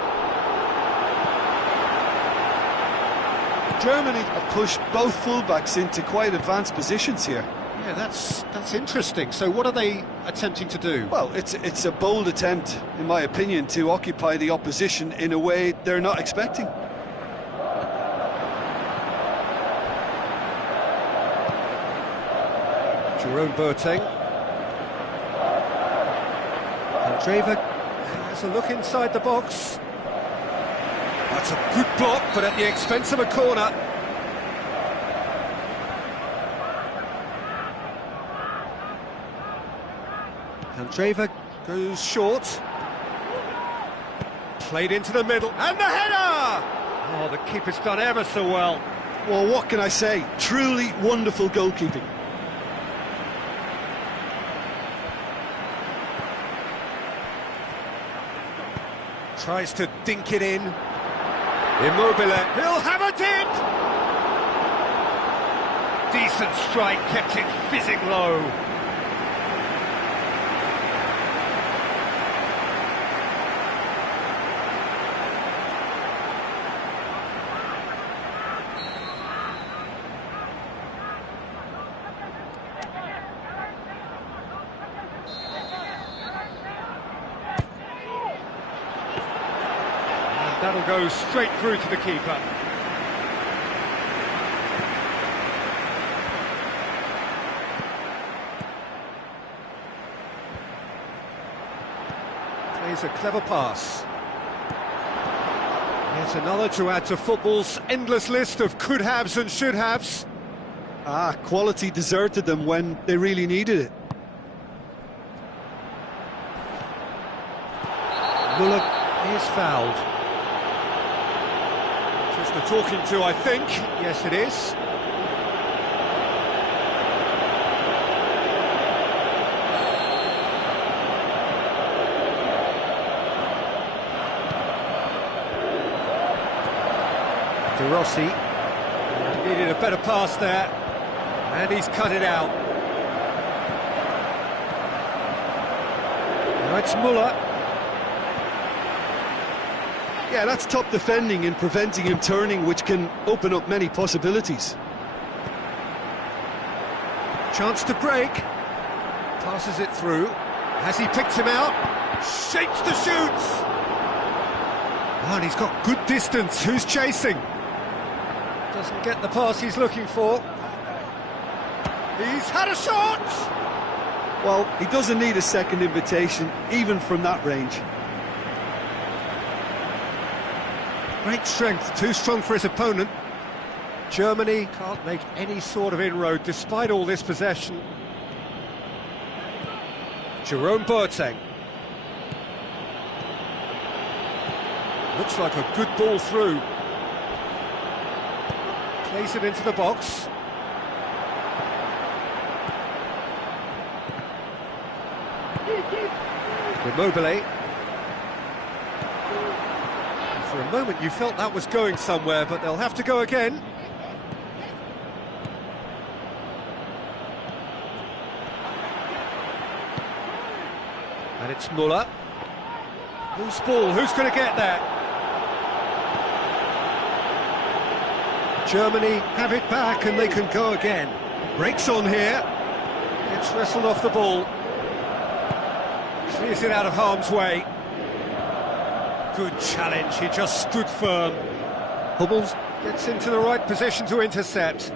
Germany have pushed both fullbacks into quite advanced positions here. Yeah, that's interesting. So what are they attempting to do? Well, it's a bold attempt, in my opinion, to occupy the opposition in a way they're not expecting. Jerome Boateng. Andreva has a look inside the box. That's a good block, but at the expense of a corner. Andreva goes short. Played into the middle, and the header! Oh, the keeper's done ever so well. Well, what can I say? Truly wonderful goalkeeping. Tries to dink it in. Immobile, he'll have it in! Decent strike, kept it fizzing low. That'll go straight through to the keeper. Plays a clever pass. Yet another to add to football's endless list of could-haves and should-haves. Quality deserted them when they really needed it. Muller is fouled. Just a talking to, I think. Yes, it is. De Rossi. Needed a better pass there. And he's cut it out. Now it's Muller. Yeah, that's top defending and preventing him turning, which can open up many possibilities. Chance to break. Passes it through. Has he picked him out? Shapes to shoot! And he's got good distance. Who's chasing? Doesn't get the pass he's looking for. He's had a shot! Well, he doesn't need a second invitation, even from that range. Great strength, too strong for his opponent. Germany can't make any sort of inroad despite all this possession. Jerome Boateng. Looks like a good ball through. Plays it into the box. Immobile. For a moment you felt that was going somewhere, but they'll have to go again. And it's Müller. Loose ball, who's going to get that? Germany have it back and they can go again. Breaks on here. Gets wrestled off the ball. Clears it out of harm's way. Good challenge, he just stood firm. Hummels gets into the right position to intercept.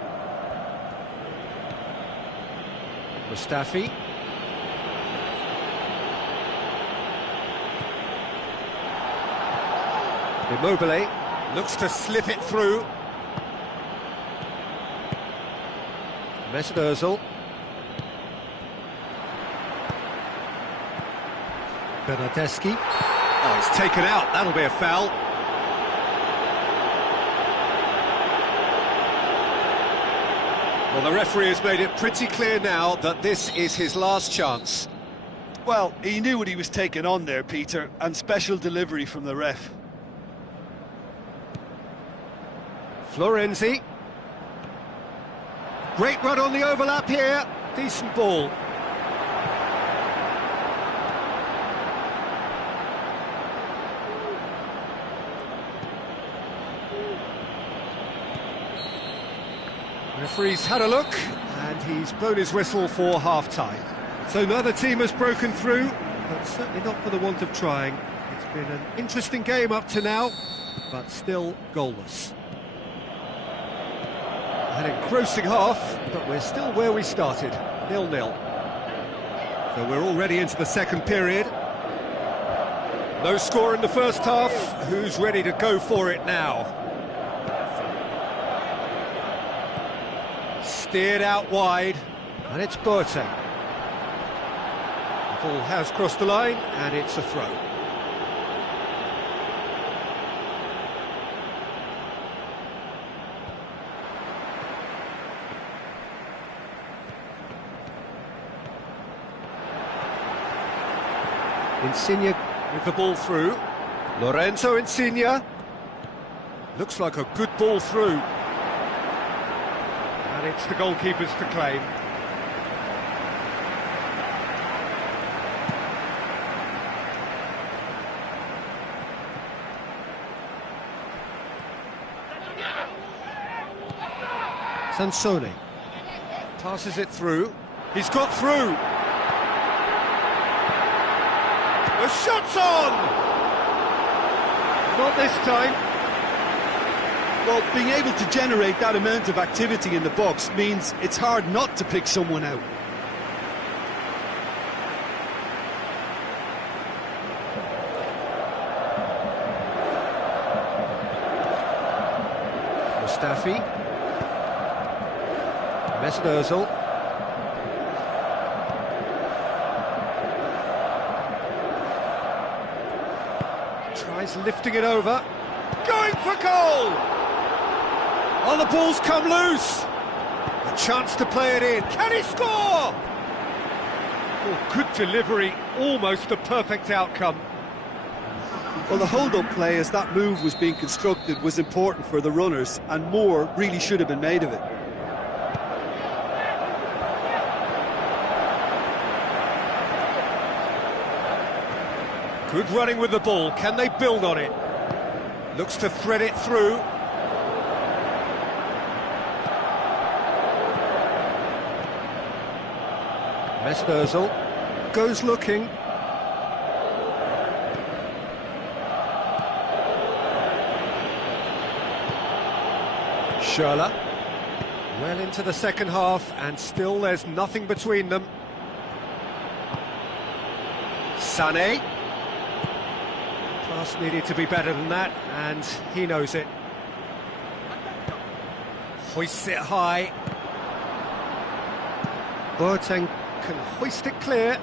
Mustafi. Immobile looks to slip it through. Mesut Ozil. Bernardeschi. Oh, it's taken out, that'll be a foul. Well, the referee has made it pretty clear now that this is his last chance. Well, he knew what he was taking on there, Peter, and special delivery from the ref. Florenzi. Great run on the overlap here. Decent ball. Referee's had a look, and he's blown his whistle for half-time. So neither team has broken through, but certainly not for the want of trying. It's been an interesting game up to now, but still goalless. An engrossing half, but we're still where we started, 0-0. So we're already into the second period. No score in the first half, who's ready to go for it now? Steered out wide, and it's Boateng. The ball has crossed the line, and it's a throw. Insigne with the ball through. Lorenzo Insigne. Looks like a good ball through. And it's the goalkeepers to claim. Sansone passes it through. He's got through. The shot's on! Not this time. Well, being able to generate that amount of activity in the box means it's hard not to pick someone out. Mustafi. Mesut Ozil. Tries lifting it over. Going for goal! Oh, the ball's come loose. A chance to play it in. Can he score? Oh, good delivery. Almost the perfect outcome. Well, the hold-up play as that move was being constructed was important for the runners, and more really should have been made of it. Good running with the ball. Can they build on it? Looks to thread it through. Mesut Ozil goes looking. Schürrle. Well into the second half, and still there's nothing between them. Sané. Pass needed to be better than that, and he knows it. Hoists it high. Boateng can hoist it clear.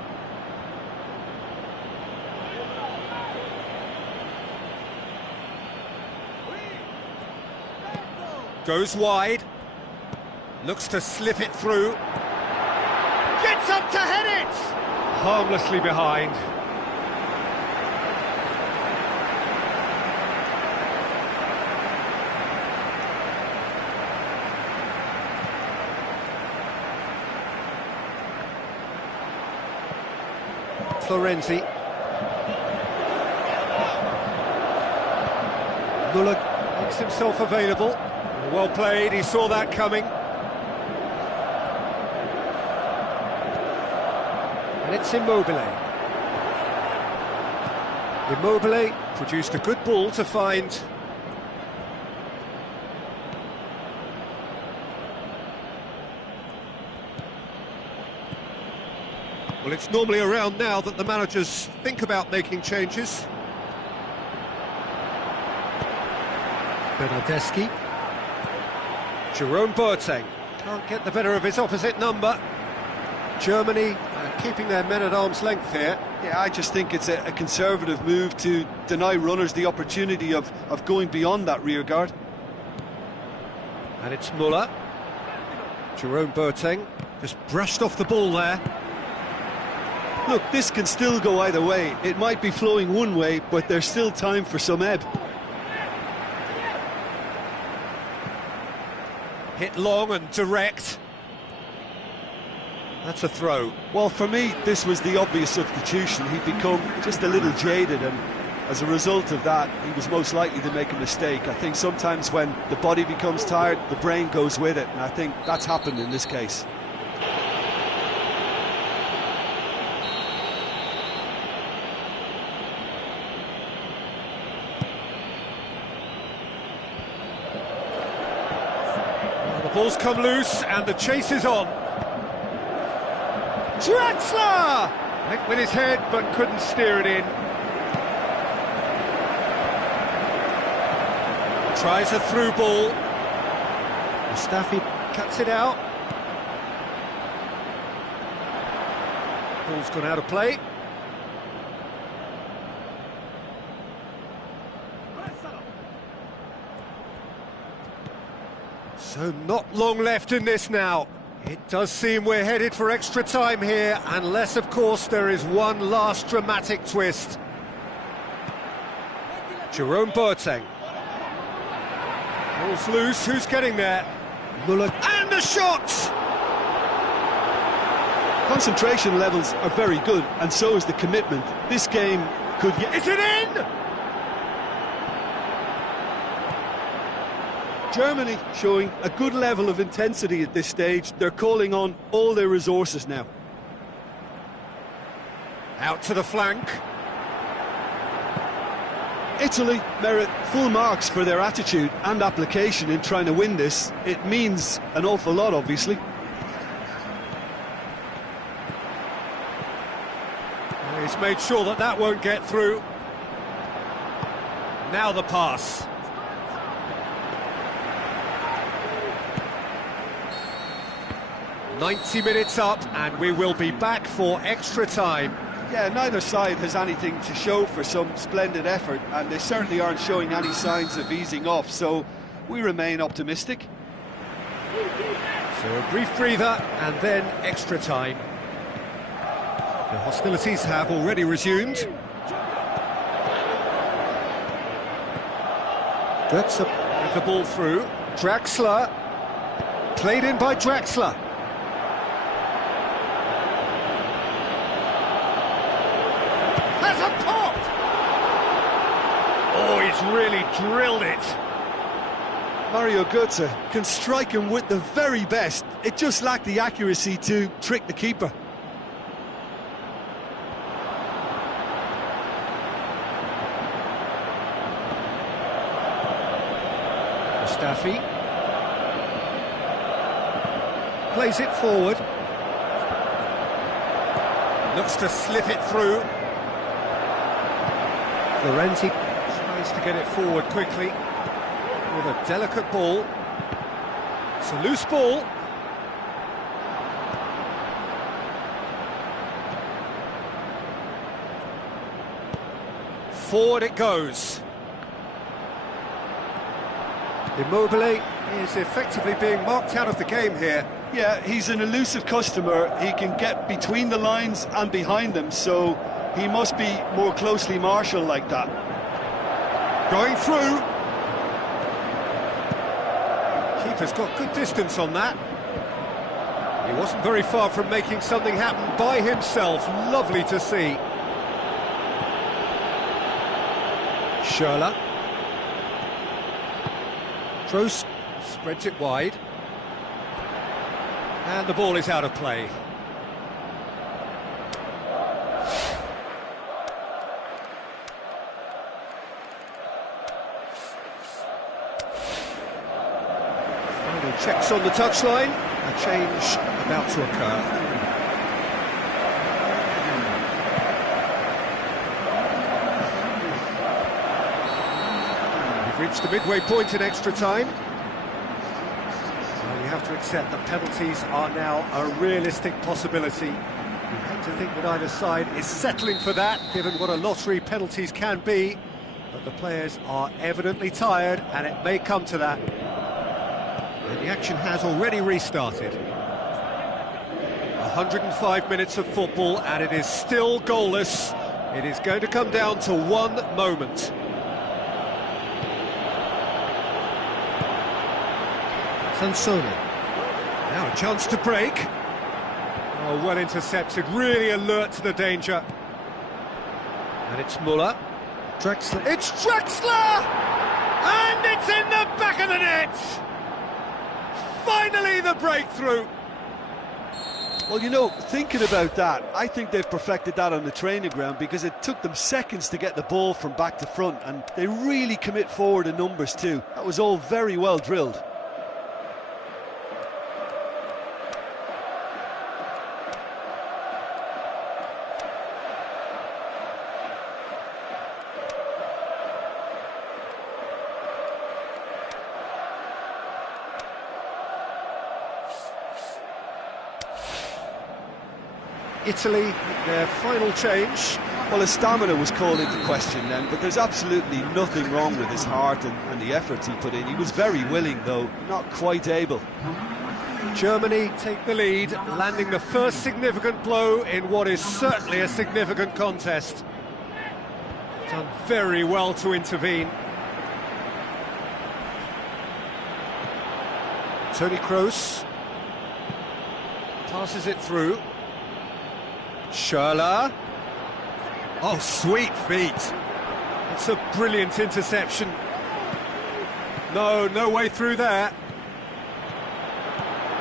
Goes wide. Looks to slip it through. Gets up to head it! Harmlessly behind. Florenzi. Muller makes himself available. Well played, he saw that coming. And it's Immobile. Immobile produced a good ball to find. Well, it's normally around now that the managers think about making changes. Bernardeschi. Jerome Boateng can't get the better of his opposite number. Germany keeping their men at arm's length here. Yeah, I just think it's a conservative move to deny runners the opportunity of going beyond that rear guard. And it's Muller. Jerome Boateng just brushed off the ball there. Look, this can still go either way. It might be flowing one way, but there's still time for some ebb. Hit long and direct. That's a throw. Well, for me, this was the obvious substitution. He'd become just a little jaded, and as a result of that, he was most likely to make a mistake. I think sometimes when the body becomes tired, the brain goes with it, and I think that's happened in this case. The ball's come loose and the chase is on. Draxler! Went with his head but couldn't steer it in. Tries a through ball. Mustafi cuts it out. Ball's gone out of play. So not long left in this now. It does seem we're headed for extra time here, unless, of course, there is one last dramatic twist. Jerome Boateng. Ball's loose, who's getting there? Muller, and the shot! Concentration levels are very good, and so is the commitment. This game could get... Is it in? Germany showing a good level of intensity at this stage. They're calling on all their resources now. Out to the flank. Italy merit full marks for their attitude and application in trying to win this. It means an awful lot, obviously. He's made sure that that won't get through. Now the pass. "90 minutes up, and we will be back for extra time." Yeah, neither side has anything to show for some splendid effort, and they certainly aren't showing any signs of easing off, so we remain optimistic. So a brief breather, and then extra time. The hostilities have already resumed. Götze with the ball through. Draxler. Played in by Draxler. Has a pop! Oh, he's really drilled it. Mario Götze can strike him with the very best. It just lacked the accuracy to trick the keeper. Mustafi plays it forward. Looks to slip it through. Florenzi tries to get it forward quickly with a delicate ball. It's a loose ball. Forward it goes. Immobile is effectively being marked out of the game here. Yeah, he's an elusive customer. He can get between the lines and behind them, so he must be more closely marshalled like that. Going through. Keeper's got good distance on that. He wasn't very far from making something happen by himself. Lovely to see. Schürrle. Kroos spreads it wide. And the ball is out of play. Final checks on the touchline. A change about to occur. Reached the midway point in extra time. Well, you have to accept that penalties are now a realistic possibility. You have to think that either side is settling for that, given what a lottery penalties can be. But the players are evidently tired, and it may come to that. And the action has already restarted. 105 minutes of football, and it is still goalless. It is going to come down to one moment. Sansone. Now a chance to break. Oh, well intercepted, really alert to the danger. And it's Müller. Draxler. It's Draxler! And it's in the back of the net! Finally the breakthrough! Well, you know, thinking about that, I think they've perfected that on the training ground because it took them seconds to get the ball from back to front, and they really commit forward in numbers too. That was all very well drilled. Italy, their final change. Well, his stamina was called into question then, but there's absolutely nothing wrong with his heart and the efforts he put in. He was very willing, though, not quite able. Germany take the lead, landing the first significant blow in what is certainly a significant contest. Done very well to intervene. Toni Kroos passes it through. Schürrle. Oh, sweet feet. It's a brilliant interception. No way through there.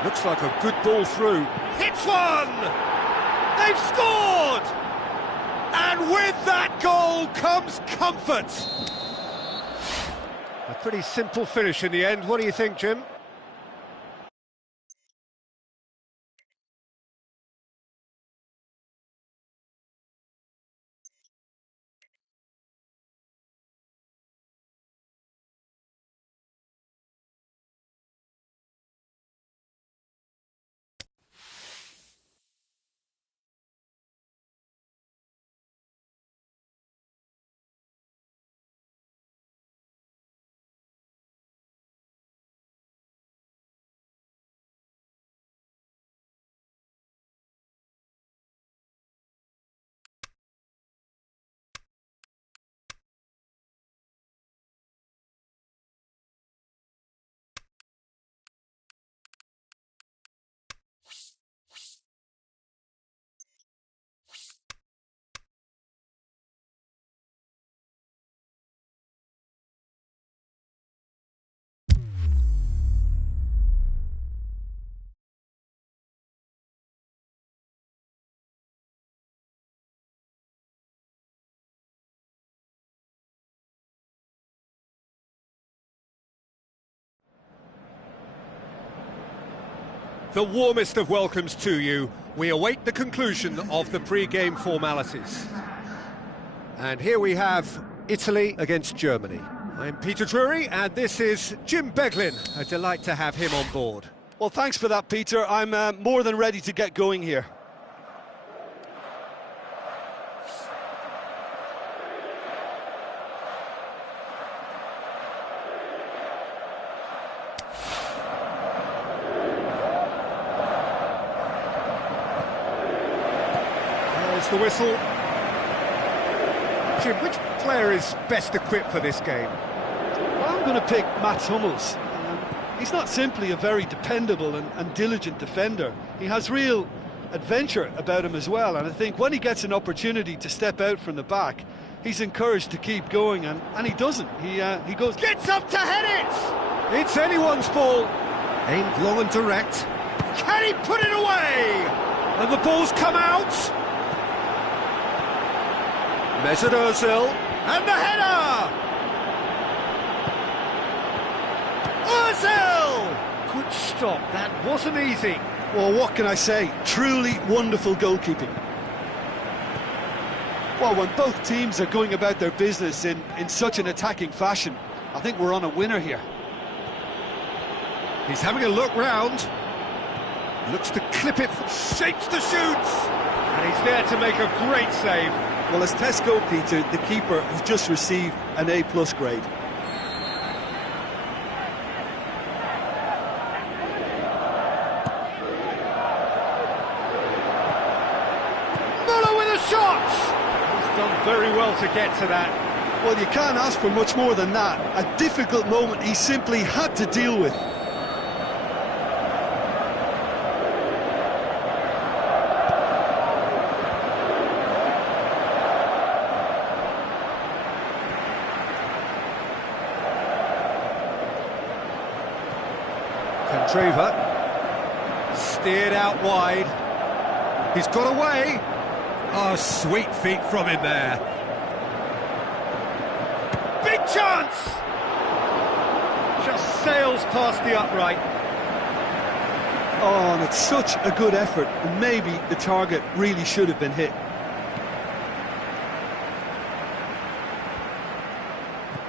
Looks like a good ball through. Hits one! They've scored! And with that goal comes comfort. A pretty simple finish in the end. What do you think, Jim? The warmest of welcomes to you. We await the conclusion of the pre-game formalities. And here we have Italy against Germany. I'm Peter Drury, and this is Jim Beglin. A delight to have him on board. Well, thanks for that, Peter. I'm more than ready to get going here. The whistle. Jim, which player is best equipped for this game? Well, I'm going to pick Mats Hummels. He's not simply a very dependable and diligent defender. He has real adventure about him as well, and I think when he gets an opportunity to step out from the back, he's encouraged to keep going, and he doesn't. He goes... Gets up to head it! It's anyone's ball. Aimed long and direct. Can he put it away? And the ball's come out. Mesut Ozil, and the header! Ozil! Good stop, that wasn't easy. Well, what can I say? Truly wonderful goalkeeping. Well, when both teams are going about their business in such an attacking fashion, I think we're on a winner here. He's having a look round. Looks to clip it, shapes the shoots! And he's there to make a great save. Well, as Tesco, Peter, the keeper has just received an A+ grade. Muller with a shot! He's done very well to get to that. Well, you can't ask for much more than that. A difficult moment he simply had to deal with. Candreva, steered out wide. He's got away. Oh, sweet feet from him there. Big chance! Just sails past the upright. Oh, and it's such a good effort, and maybe the target really should have been hit.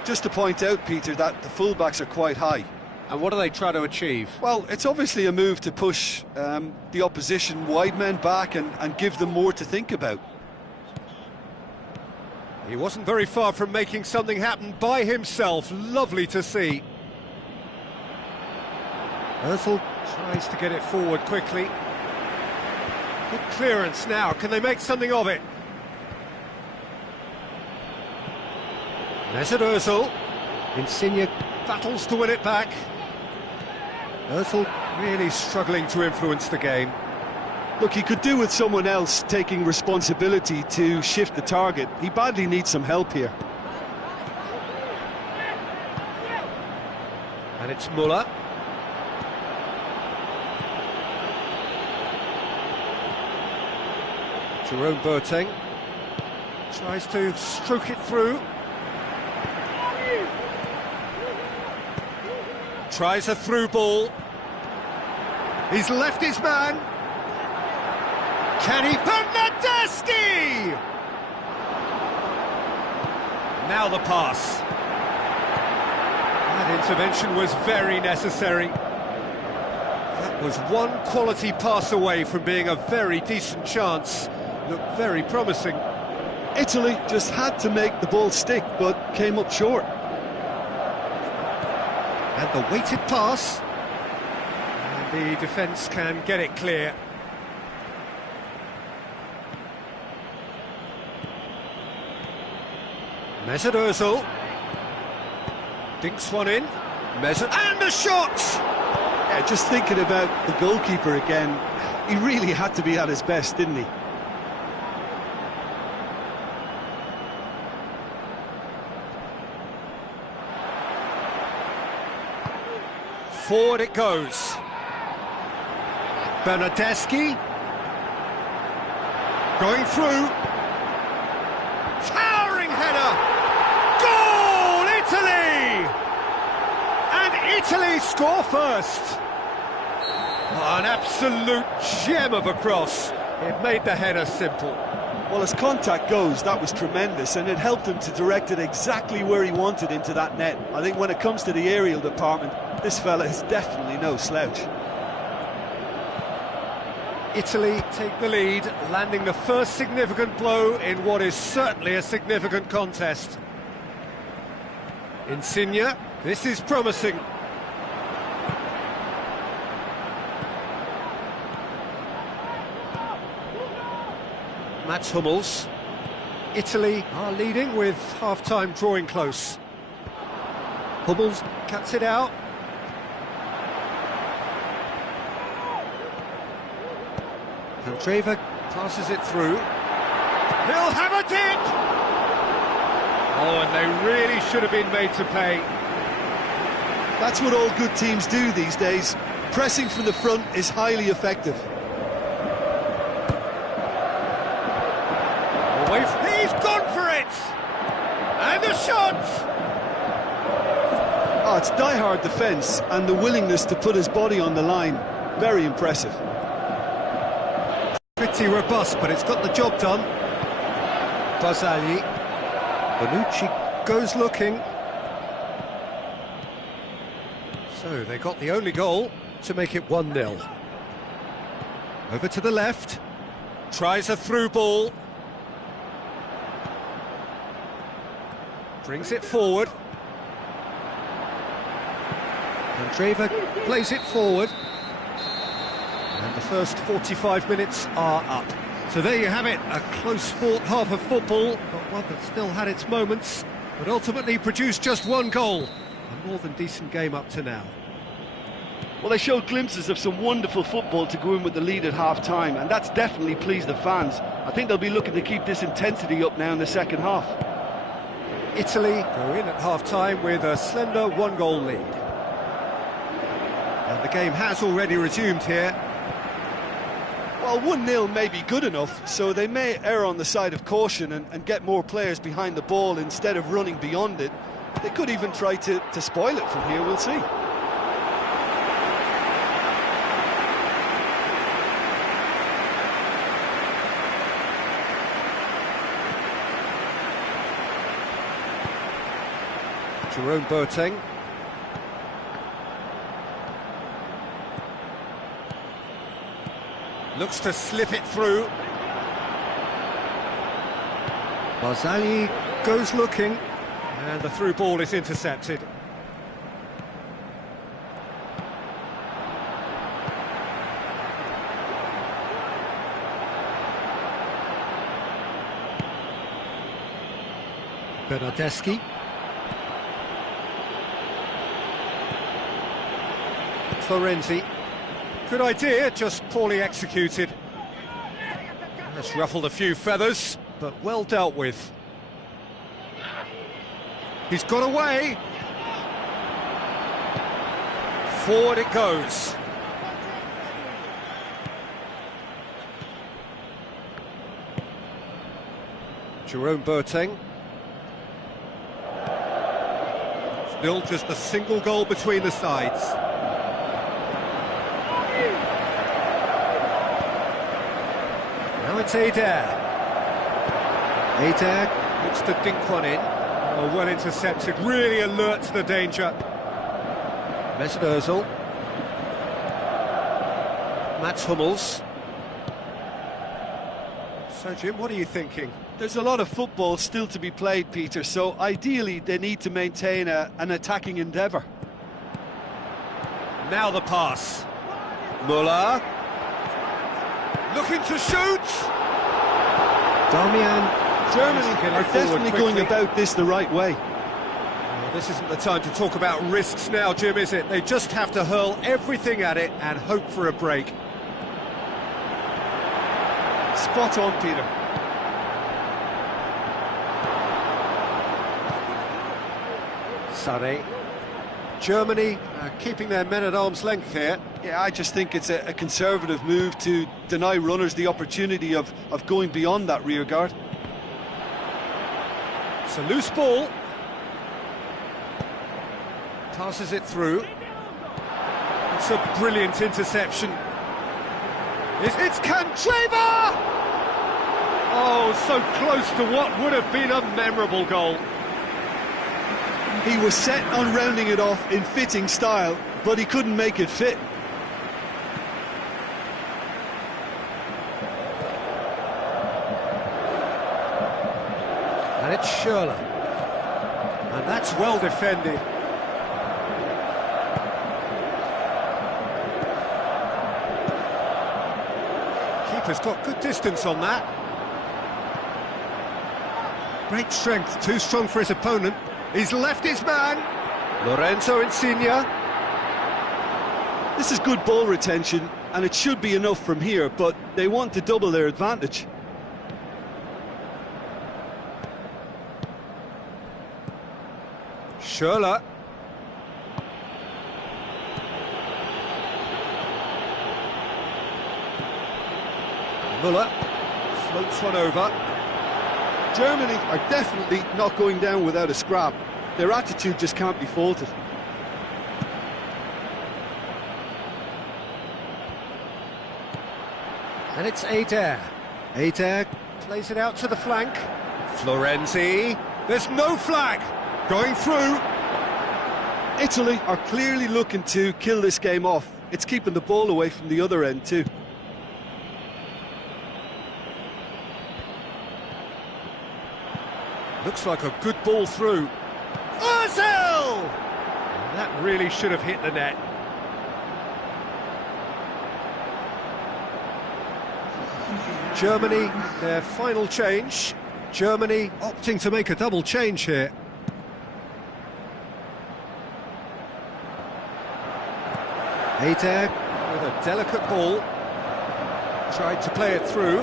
Just to point out, Peter, that the fullbacks are quite high. And what do they try to achieve? Well, it's obviously a move to push the opposition wide men back and give them more to think about. He wasn't very far from making something happen by himself. Lovely to see. Ozil tries to get it forward quickly. Good clearance now. Can they make something of it? Mesut Ozil. Insigne battles to win it back. Ozil really struggling to influence the game. Look, he could do with someone else taking responsibility to shift the target. He badly needs some help here. And it's Muller. Jerome Boateng tries to stroke it through. Tries a through ball. He's left his man. Can he? Bernardeschi! Now the pass. That intervention was very necessary. That was one quality pass away from being a very decent chance. Looked very promising. Italy just had to make the ball stick, but came up short. And the weighted pass. And the defence can get it clear. Mesut Ozil. Dinks one in. Mesut. And the shot! Yeah, just thinking about the goalkeeper again, he really had to be at his best, didn't he? Forward it goes. Bernardeschi. Going through. Towering header. Goal, Italy! And Italy score first. Oh, an absolute gem of a cross. It made the header simple. Well, as contact goes, that was tremendous, and it helped him to direct it exactly where he wanted into that net. I think when it comes to the aerial department, this fella is definitely no slouch. Italy take the lead, landing the first significant blow in what is certainly a significant contest. Insigne, this is promising. Mats Hummels. Italy are leading with half-time drawing close. Hummels cuts it out. Candreva passes it through. He'll have a dip! Oh, and they really should have been made to pay. That's what all good teams do these days. Pressing from the front is highly effective. He's gone for it! And the shot! Oh, it's die-hard defence and the willingness to put his body on the line. Very impressive. Pretty robust, but it's got the job done. Barzagli. Bonucci goes looking. So they got the only goal to make it 1-0. Over to the left. Tries a through ball. Brings it forward. Candreva plays it forward. And the first 45 minutes are up. So there you have it, a close-fought half of football, but one that still had its moments, but ultimately produced just one goal. A more than decent game up to now. Well, they showed glimpses of some wonderful football to go in with the lead at half-time, and that's definitely pleased the fans. I think they'll be looking to keep this intensity up now in the second half. Italy go in at half-time with a slender one-goal lead. And the game has already resumed here. Well, 1-0 may be good enough, so they may err on the side of caution and get more players behind the ball instead of running beyond it. They could even try to spoil it from here, we'll see. Jerome Boateng. Looks to slip it through. Barzagli goes looking, and the through ball is intercepted. Bernardeschi. Florenzi. Good idea, just poorly executed. That's ruffled a few feathers, but well dealt with. He's got away. Forward it goes. Jerome Boateng. Still just a single goal between the sides. Now it's Eder. Eder looks to dink one in. Oh, well intercepted, really alert to the danger. Mesut Ozil. Mats Hummels. So, Jim, what are you thinking? There's a lot of football still to be played, Peter, so ideally they need to maintain an attacking endeavour. Now the pass. Müller. Looking to shoot! Darmian. Germany are definitely going about this the right way. Well, this isn't the time to talk about risks now, Jim, is it? They just have to hurl everything at it and hope for a break. Spot on, Peter. Sané. Germany keeping their men at arm's length here. Yeah, I just think it's a conservative move to deny runners the opportunity of going beyond that rear guard. It's a loose ball. Passes it through. It's a brilliant interception. It's Candreva! Oh, so close to what would have been a memorable goal. He was set on rounding it off in fitting style, but he couldn't make it fit. And it's Schürrle. And that's well defended. Keeper's got good distance on that. Great strength, too strong for his opponent. He's left his man. Lorenzo Insigne. This is good ball retention, and it should be enough from here, but they want to double their advantage. Schürrle. Müller floats one over. Germany are definitely not going down without a scrap. Their attitude just can't be faulted. And it's Eder. Eder plays it out to the flank. Florenzi. There's no flag. Going through. Italy are clearly looking to kill this game off. It's keeping the ball away from the other end too. Looks like a good ball through. Ozil! That really should have hit the net. Germany, their final change. Germany opting to make a double change here. Eder with a delicate ball. Tried to play it through.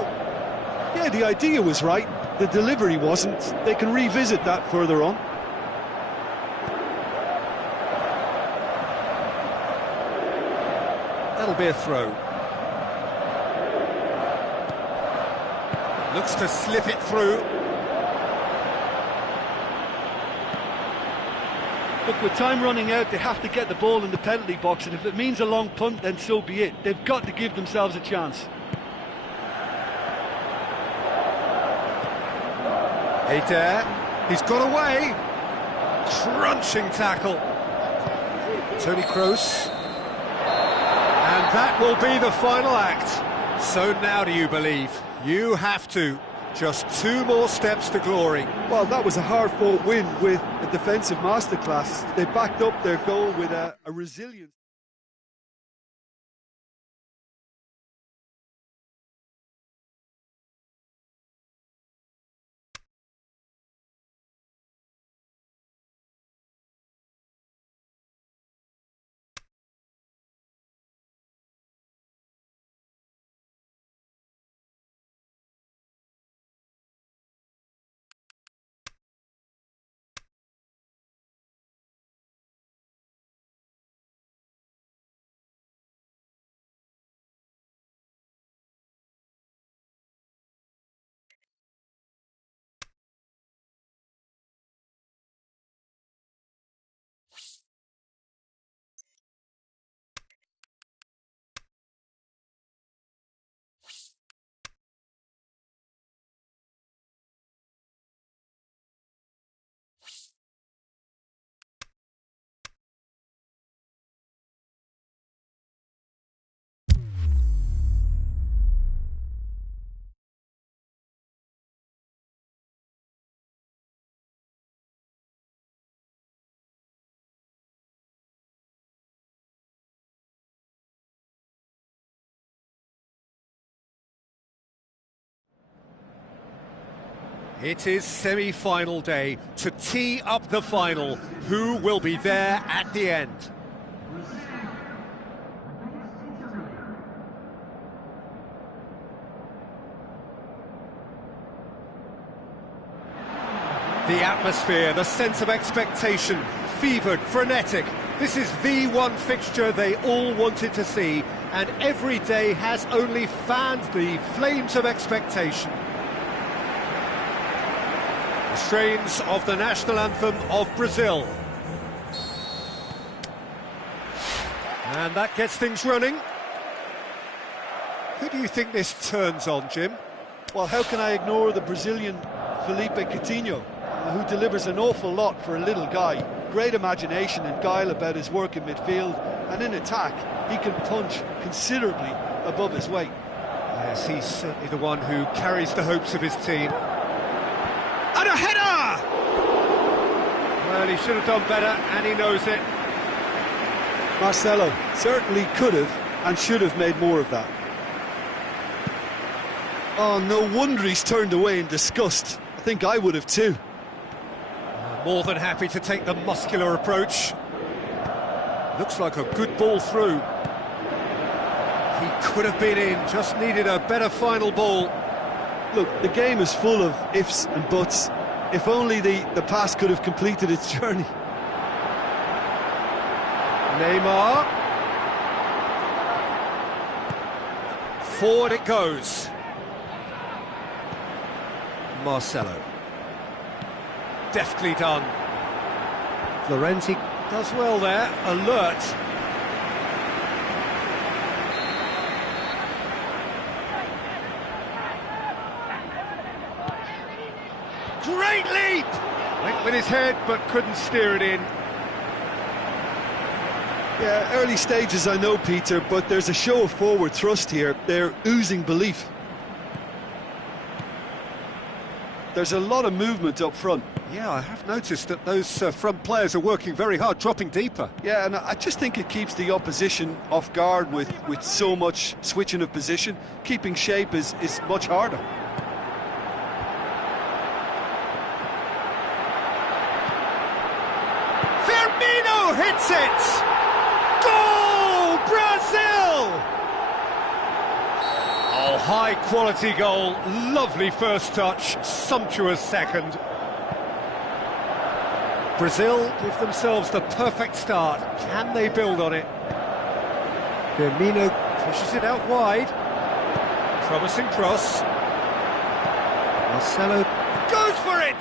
Yeah, the idea was right. The delivery wasn't. They can revisit that further on. That'll be a throw. Looks to slip it through. Look, with time running out, they have to get the ball in the penalty box, and if it means a long punt, then so be it. They've got to give themselves a chance. Eder, he's got away. Crunching tackle. Toni Kroos. And that will be the final act. So now do you believe? You have to. Just 2 more steps to glory. Well, that was a hard-fought win with a defensive masterclass. They backed up their goal with a resilience. It is semi-final day to tee up the final. Who will be there at the end? The atmosphere, the sense of expectation, fevered, frenetic. This is the one fixture they all wanted to see, and every day has only fanned the flames of expectation. The strains of the national anthem of Brazil. And that gets things running. Who do you think this turns on, Jim? Well, how can I ignore the Brazilian Felipe Coutinho, who delivers an awful lot for a little guy. Great imagination and guile about his work in midfield, and in attack, he can punch considerably above his weight. Yes, he's certainly the one who carries the hopes of his team. And a header! Well, he should have done better, and he knows it. Marcelo certainly could have and should have made more of that. Oh, no wonder he's turned away in disgust. I think I would have too. More than happy to take the muscular approach. Looks like a good ball through. He could have been in, just needed a better final ball. Look, the game is full of ifs and buts. If only the pass could have completed its journey. Neymar. Forward it goes. Marcelo. Deftly done. Florenzi does well there, alert. Great leap! Went with his head, but couldn't steer it in. Yeah, early stages I know, Peter, but there's a show of forward thrust here. They're oozing belief. There's a lot of movement up front. Yeah, I have noticed that those front players are working very hard, dropping deeper. Yeah, and I just think it keeps the opposition off guard with so much switching of position. Keeping shape is much harder. Firmino hits it! Goal! Brazil! Oh, high-quality goal, lovely first touch, sumptuous second. Brazil give themselves the perfect start. Can they build on it? Firmino pushes it out wide. Promising cross. Marcelo goes for it!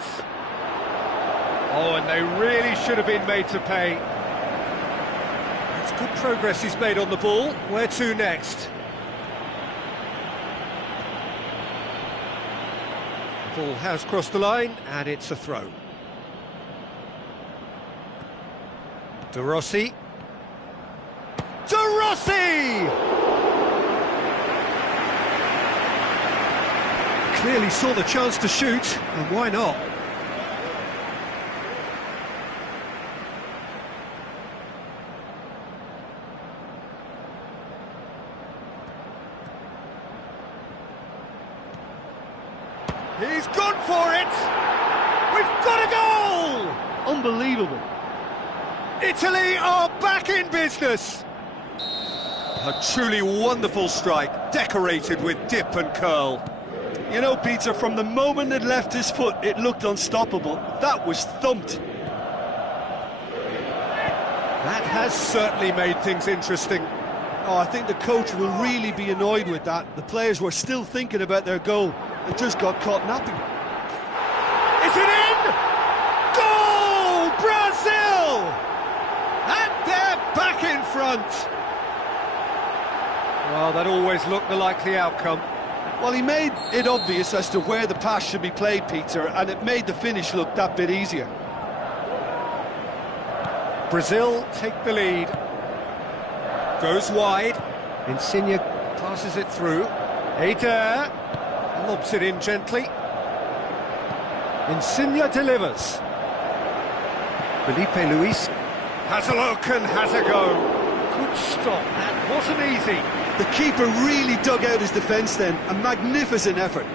Oh, and they really should have been made to pay. That's good progress he's made on the ball. Where to next? The ball has crossed the line, and it's a throw. De Rossi. De Rossi! Clearly saw the chance to shoot, and why not? He's gone for it! We've got a goal! Unbelievable. Italy are back in business! A truly wonderful strike, decorated with dip and curl. You know, Peter, from the moment it left his foot, it looked unstoppable. That was thumped. That has certainly made things interesting. Oh, I think the coach will really be annoyed with that. The players were still thinking about their goal and just got caught napping. Is it in? Goal! Brazil! And they're back in front. Well, that always looked the likely outcome. Well, he made it obvious as to where the pass should be played, Peter, and it made the finish look that bit easier. Brazil take the lead. Goes wide. Insigne passes it through. Eder lobs it in gently. Insigne delivers. Felipe Luis has a look and has a go. Good stop, that wasn't easy. The keeper really dug out his defence then. A magnificent effort.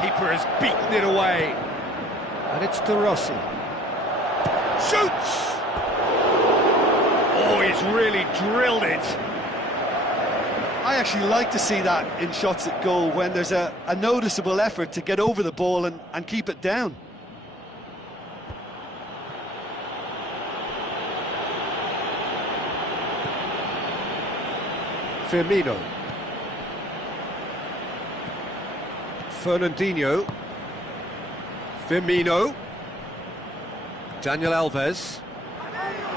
Keeper has beaten it away. And it's De Rossi. Shoots! Oh, he's really drilled it. I actually like to see that in shots at goal when there's a noticeable effort to get over the ball and keep it down. Firmino. Fernandinho. Firmino. Daniel Alves.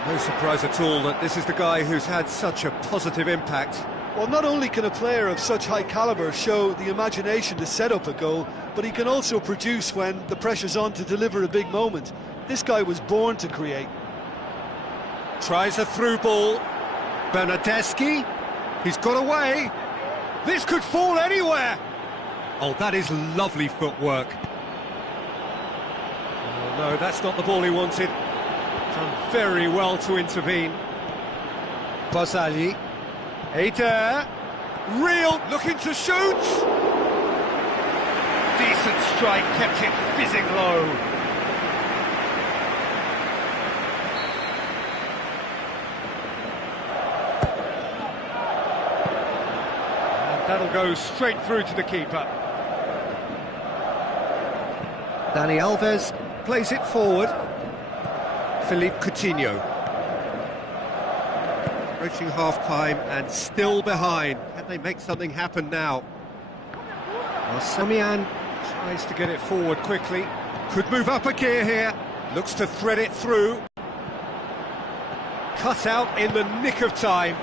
No surprise at all that this is the guy who's had such a positive impact. Well, not only can a player of such high calibre show the imagination to set up a goal, but he can also produce when the pressure's on to deliver a big moment. This guy was born to create. Tries a through ball. Bernardeschi. He's got away. This could fall anywhere. Oh, that is lovely footwork. Oh, no, that's not the ball he wanted. Done very well to intervene. Barzagli. Eder. Real, looking to shoot. Decent strike, kept it fizzing low. That'll go straight through to the keeper. Dani Alves plays it forward. Philippe Coutinho. Approaching half-time and still behind. Can they make something happen now? Well, Samian tries to get it forward quickly. Could move up a gear here. Looks to thread it through. Cut out in the nick of time.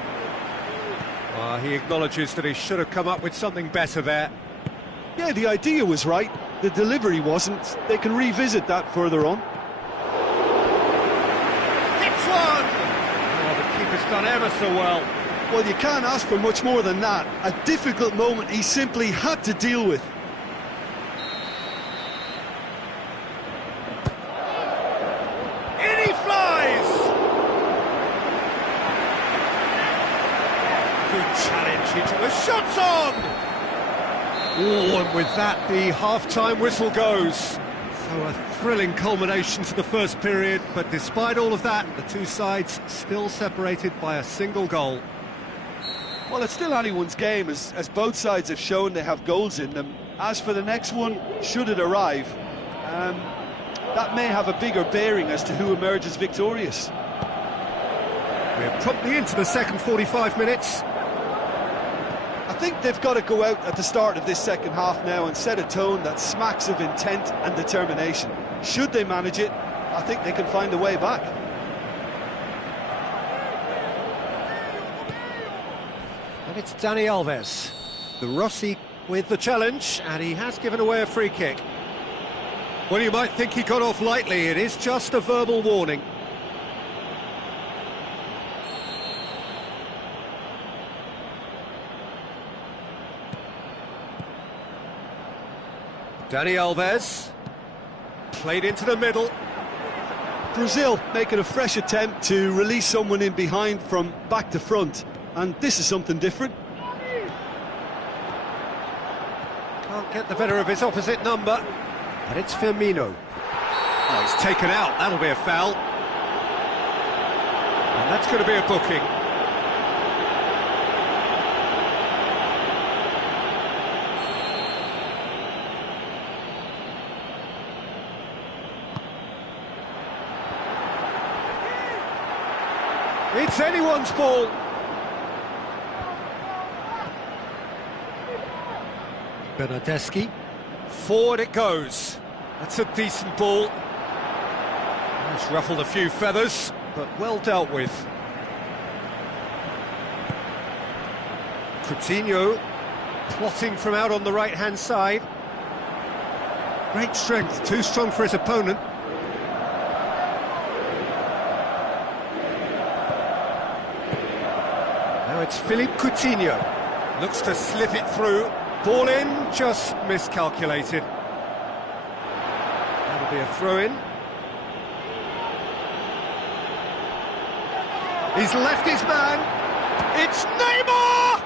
He acknowledges that he should have come up with something better there. Yeah, the idea was right. The delivery wasn't. They can revisit that further on. Hits one! Oh, the keeper's done ever so well. Well, you can't ask for much more than that. A difficult moment he simply had to deal with. In he flies! Good challenge, the shot's on! Oh, and with that, the half-time whistle goes. So a thrilling culmination to the first period, but despite all of that, the two sides still separated by a single goal. Well, it's still anyone's game, as both sides have shown they have goals in them. As for the next one, should it arrive, that may have a bigger bearing as to who emerges victorious. We're promptly into the second 45 minutes. I think they've got to go out at the start of this second half now and set a tone that smacks of intent and determination. Should they manage it, I think they can find a way back. And it's Dani Alves. The Rossi with the challenge, and he has given away a free kick. Well, you might think he got off lightly. It is just a verbal warning. Dani Alves, played into the middle. Brazil making a fresh attempt to release someone in behind from back to front, and this is something different. Can't get the better of his opposite number, and it's Firmino. Oh, he's taken out, that'll be a foul. And that's going to be a booking. It's anyone's ball. Bernardeschi. Forward it goes. That's a decent ball. It's ruffled a few feathers, but well dealt with. Coutinho plotting from out on the right-hand side. Great strength, too strong for his opponent. Now it's Philippe Coutinho. Looks to slip it through. Ball in, just miscalculated. That'll be a throw-in. He's left his man. It's Neymar!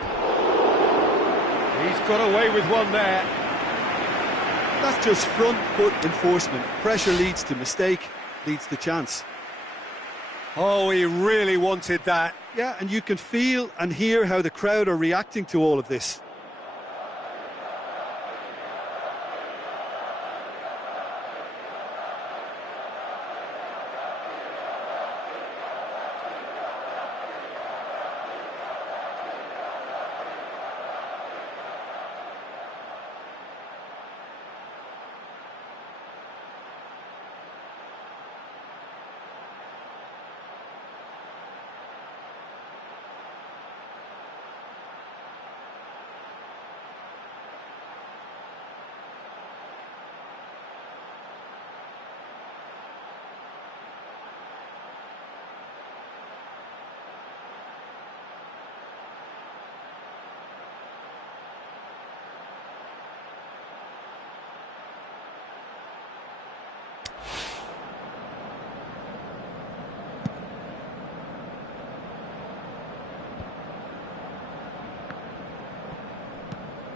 He's got away with one there. That's just front foot enforcement. Pressure leads to mistake, leads to chance. Oh, he really wanted that. Yeah, and you can feel and hear how the crowd are reacting to all of this.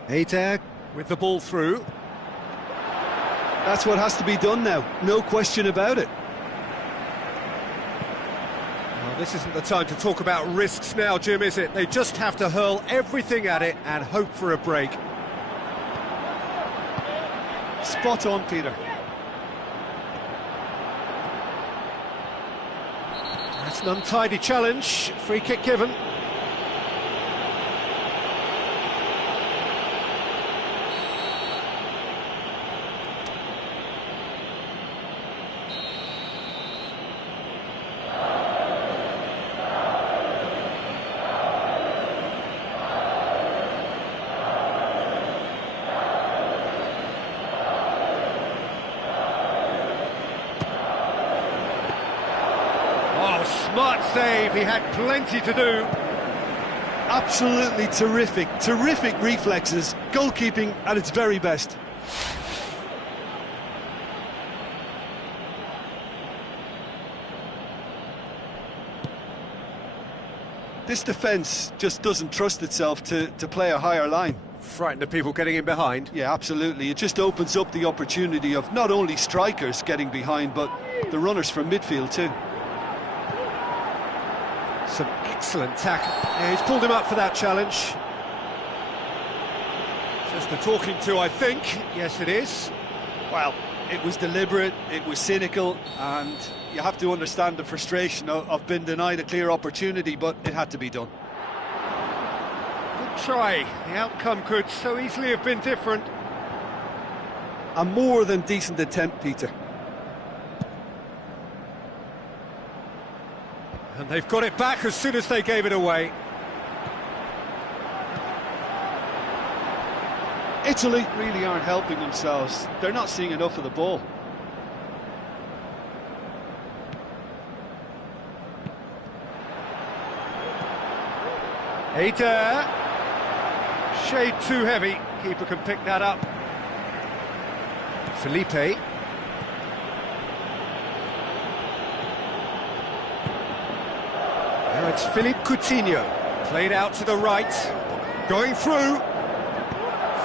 Hater with the ball through. That's what has to be done now, no question about it. Well, this isn't the time to talk about risks now, Jim, is it? They just have to hurl everything at it and hope for a break. Spot on, Peter. That's an untidy challenge. Free kick given. Smart save, he had plenty to do. Absolutely terrific, terrific reflexes, goalkeeping at its very best. This defence just doesn't trust itself to play a higher line. Frightened of people getting in behind. Yeah, absolutely. It just opens up the opportunity of not only strikers getting behind, but the runners from midfield too. Some excellent tackle. Yeah, he's pulled him up for that challenge. Just a talking to, I think. Yes, it is. Well, it was deliberate, it was cynical, and you have to understand the frustration of being denied a clear opportunity, but it had to be done. Good try. The outcome could so easily have been different. A more than decent attempt, Peter. And they've got it back as soon as they gave it away. Italy really aren't helping themselves. They're not seeing enough of the ball. Heater. Shade too heavy. Keeper can pick that up. Felipe. Now it's Philippe Coutinho, played out to the right, going through,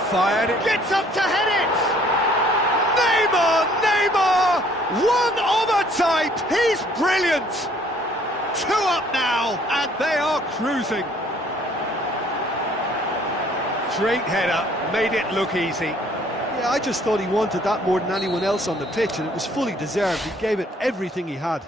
fired, it gets up to head it! Neymar, one of a type, he's brilliant! 2 up now, and they are cruising. Great header, made it look easy. Yeah, I just thought he wanted that more than anyone else on the pitch, and it was fully deserved. He gave it everything he had.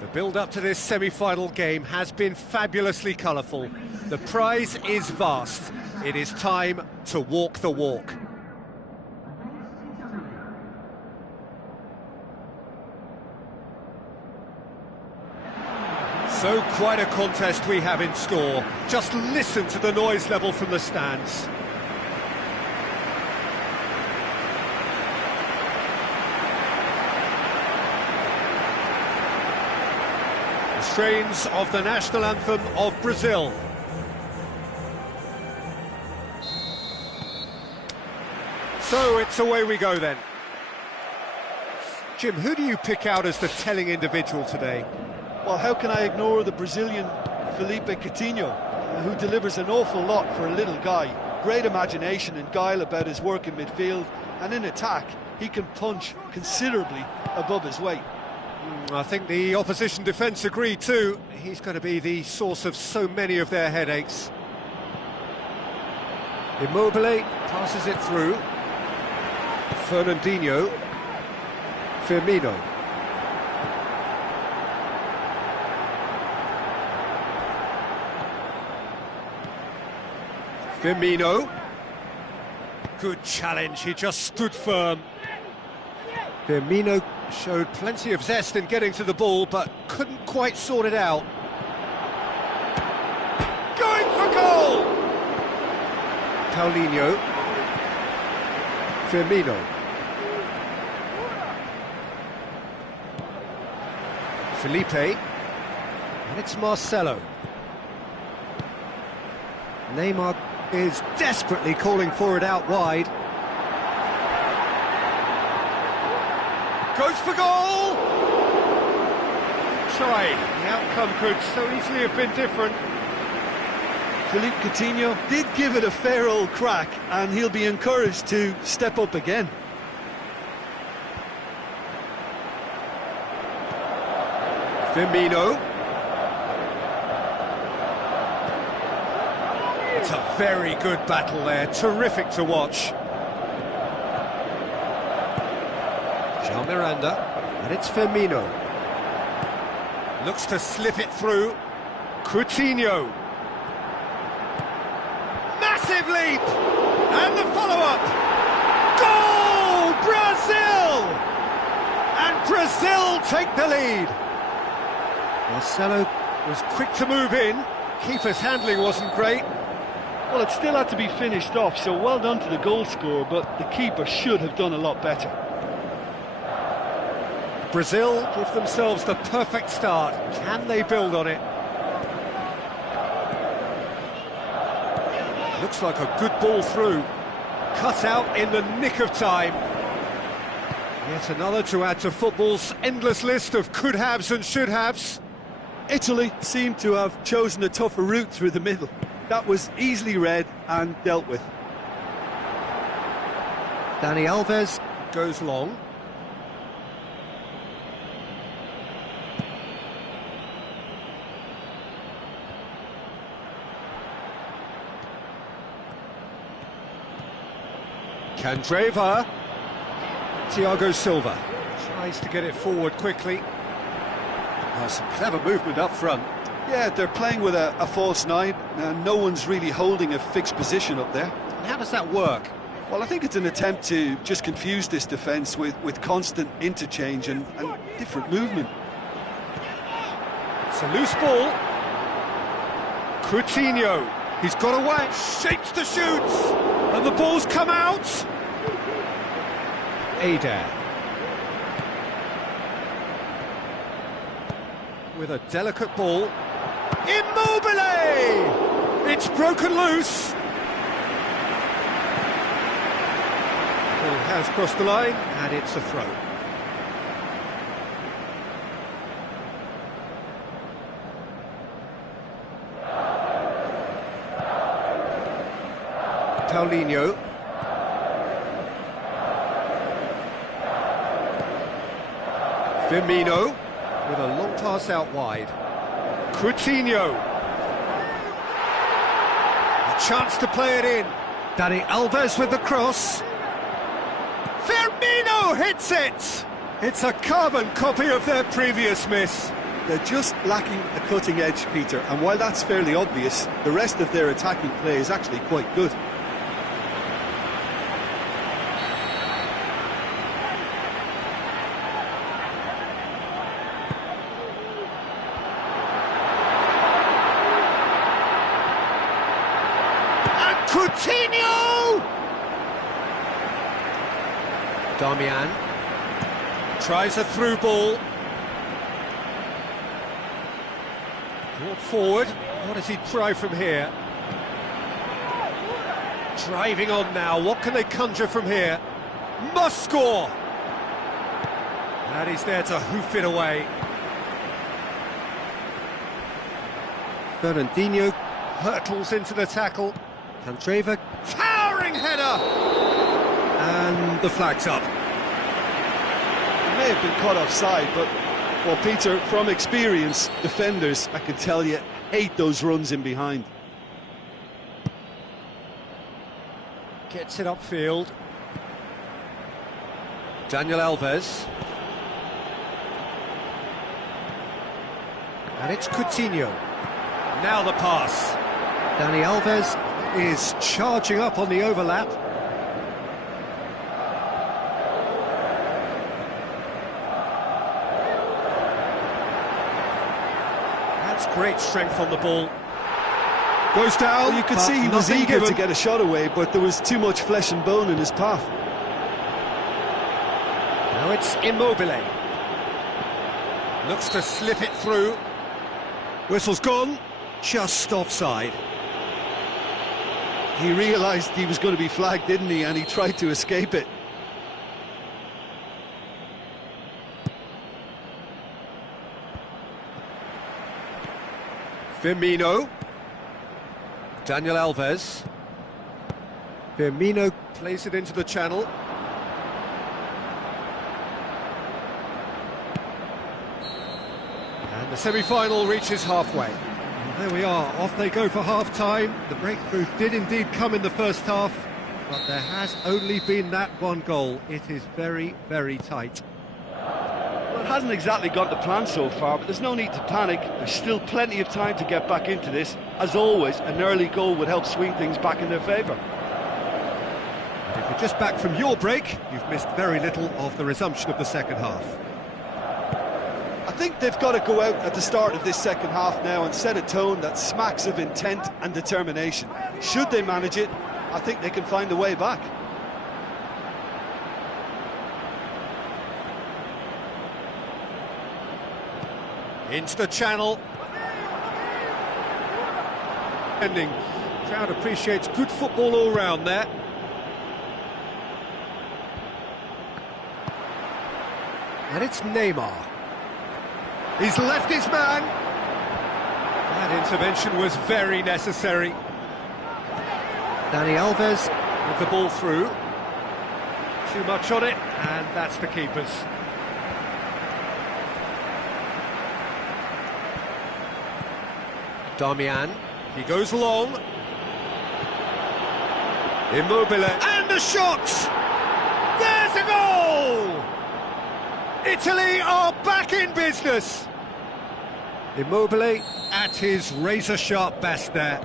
The build-up to this semi-final game has been fabulously colourful. The prize is vast. It is time to walk the walk. So quite a contest we have in store. Just listen to the noise level from the stands. Strains of the national anthem of Brazil. So it's away we go then. Jim, who do you pick out as the telling individual today? Well, how can I ignore the Brazilian Felipe Coutinho, who delivers an awful lot for a little guy. Great imagination and guile about his work in midfield, and in attack, he can punch considerably above his weight. I think the opposition defence agree too. He's going to be the source of so many of their headaches. Immobile passes it through. Fernandinho. Firmino. Firmino. Good challenge, he just stood firm. Firmino showed plenty of zest in getting to the ball, but couldn't quite sort it out. Going for goal! Paulinho. Firmino. Felipe. And it's Marcelo. Neymar is desperately calling for it out wide. Goes for goal! Try. The outcome could so easily have been different. Philippe Coutinho did give it a fair old crack, and he'll be encouraged to step up again. Firmino. It's a very good battle there, terrific to watch. Jean Miranda, and it's Firmino. Looks to slip it through. Coutinho. Massive leap! And the follow-up! Goal! Brazil! And Brazil take the lead. Marcelo was quick to move in. Keeper's handling wasn't great. Well, it still had to be finished off, so well done to the goal scorer, but the keeper should have done a lot better. Brazil give themselves the perfect start. Can they build on it? Looks like a good ball through. Cut out in the nick of time. Yet another to add to football's endless list of could-haves and should-haves. Italy seemed to have chosen a tougher route through the middle. That was easily read and dealt with. Dani Alves goes long. Candreva. Thiago Silva tries to get it forward quickly. Oh, some clever movement up front. Yeah, they're playing with a false nine, and no one's really holding a fixed position up there. How does that work? Well, I think it's an attempt to just confuse this defence with constant interchange and different movement. It's a loose ball. Coutinho, he's got away, shapes the shoots, and the ball's come out. Eder. With a delicate ball. Immobile! It's broken loose. Ball has crossed the line, and it's a throw. Paulinho. Firmino with a long pass out wide. Coutinho. A chance to play it in. Dani Alves with the cross. Firmino hits it! It's a carbon copy of their previous miss. They're just lacking a cutting edge, Peter, and while that's fairly obvious, the rest of their attacking play is actually quite good. Coutinho! Darmian tries a through ball. Brought forward. What does he try from here? Driving on now. What can they conjure from here? Must score! And he's there to hoof it away. Fernandinho hurtles into the tackle. Candreva, towering header! And the flag's up. It may have been caught offside, but, well, Peter, from experience, defenders, I can tell you, hate those runs in behind. Gets it upfield. Daniel Alves. And it's Coutinho. Now the pass. Dani Alves is charging up on the overlap. That's great strength on the ball. Goes down. Well, you could see he was nothing eager given to get a shot away, but there was too much flesh and bone in his path. Now it's Immobile. Looks to slip it through. Whistle's gone. Just offside. He realised he was going to be flagged, didn't he? And he tried to escape it. Firmino. Daniel Alves. Firmino plays it into the channel. And the semi-final reaches halfway. And there we are, off they go for half-time. The breakthrough did indeed come in the first half, but there has only been that one goal. It is very, very tight. Well, it hasn't exactly got the plan so far, but there's no need to panic. There's still plenty of time to get back into this. As always, an early goal would help swing things back in their favour. And if you're just back from your break, you've missed very little of the resumption of the second half. I think they've got to go out at the start of this second half now and set a tone that smacks of intent and determination. Should they manage it, I think they can find a way back. Into the channel. Ending. Crowd appreciates good football all round there. And it's Neymar. He's left his man. That intervention was very necessary. Dani Alves with the ball through. Too much on it, and that's the keeper's. Darmian, he goes long. Immobile, and the shot! There's a goal! Italy are back in business. Immobile at his razor-sharp best there.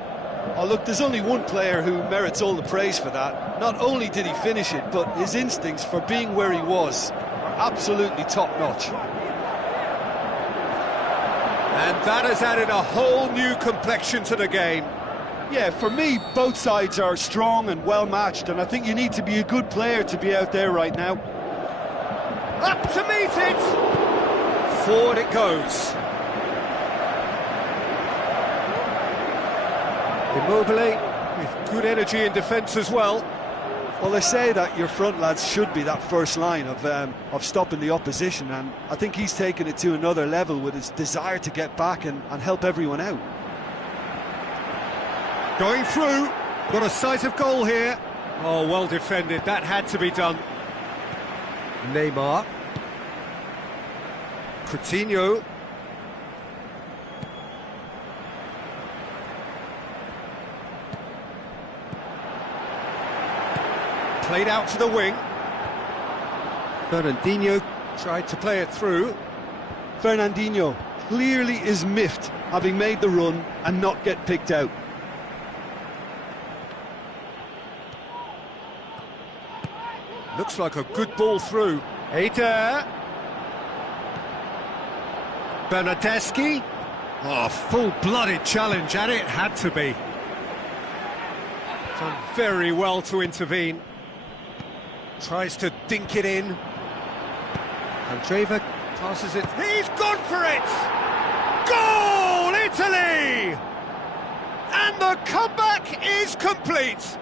Oh, look, there's only one player who merits all the praise for that. Not only did he finish it, but his instincts for being where he was are absolutely top-notch. And that has added a whole new complexion to the game. Yeah, for me, both sides are strong and well-matched, and I think you need to be a good player to be out there right now. Up to meet it! Forward it goes. Immobile with good energy in defence as well. Well, they say that your front lads should be that first line of stopping the opposition, and I think he's taken it to another level with his desire to get back and help everyone out. Going through, got a sight of goal here. Oh, well defended, that had to be done. Neymar. Coutinho. Played out to the wing. Fernandinho tried to play it through. Fernandinho clearly is miffed having made the run and not get picked out. Looks like a good ball through. Eder. Bernardeschi. Oh, full-blooded challenge, and it had to be. Done very well to intervene. Tries to dink it in. Andreva passes it. He's gone for it! Goal, Italy! And the comeback is complete.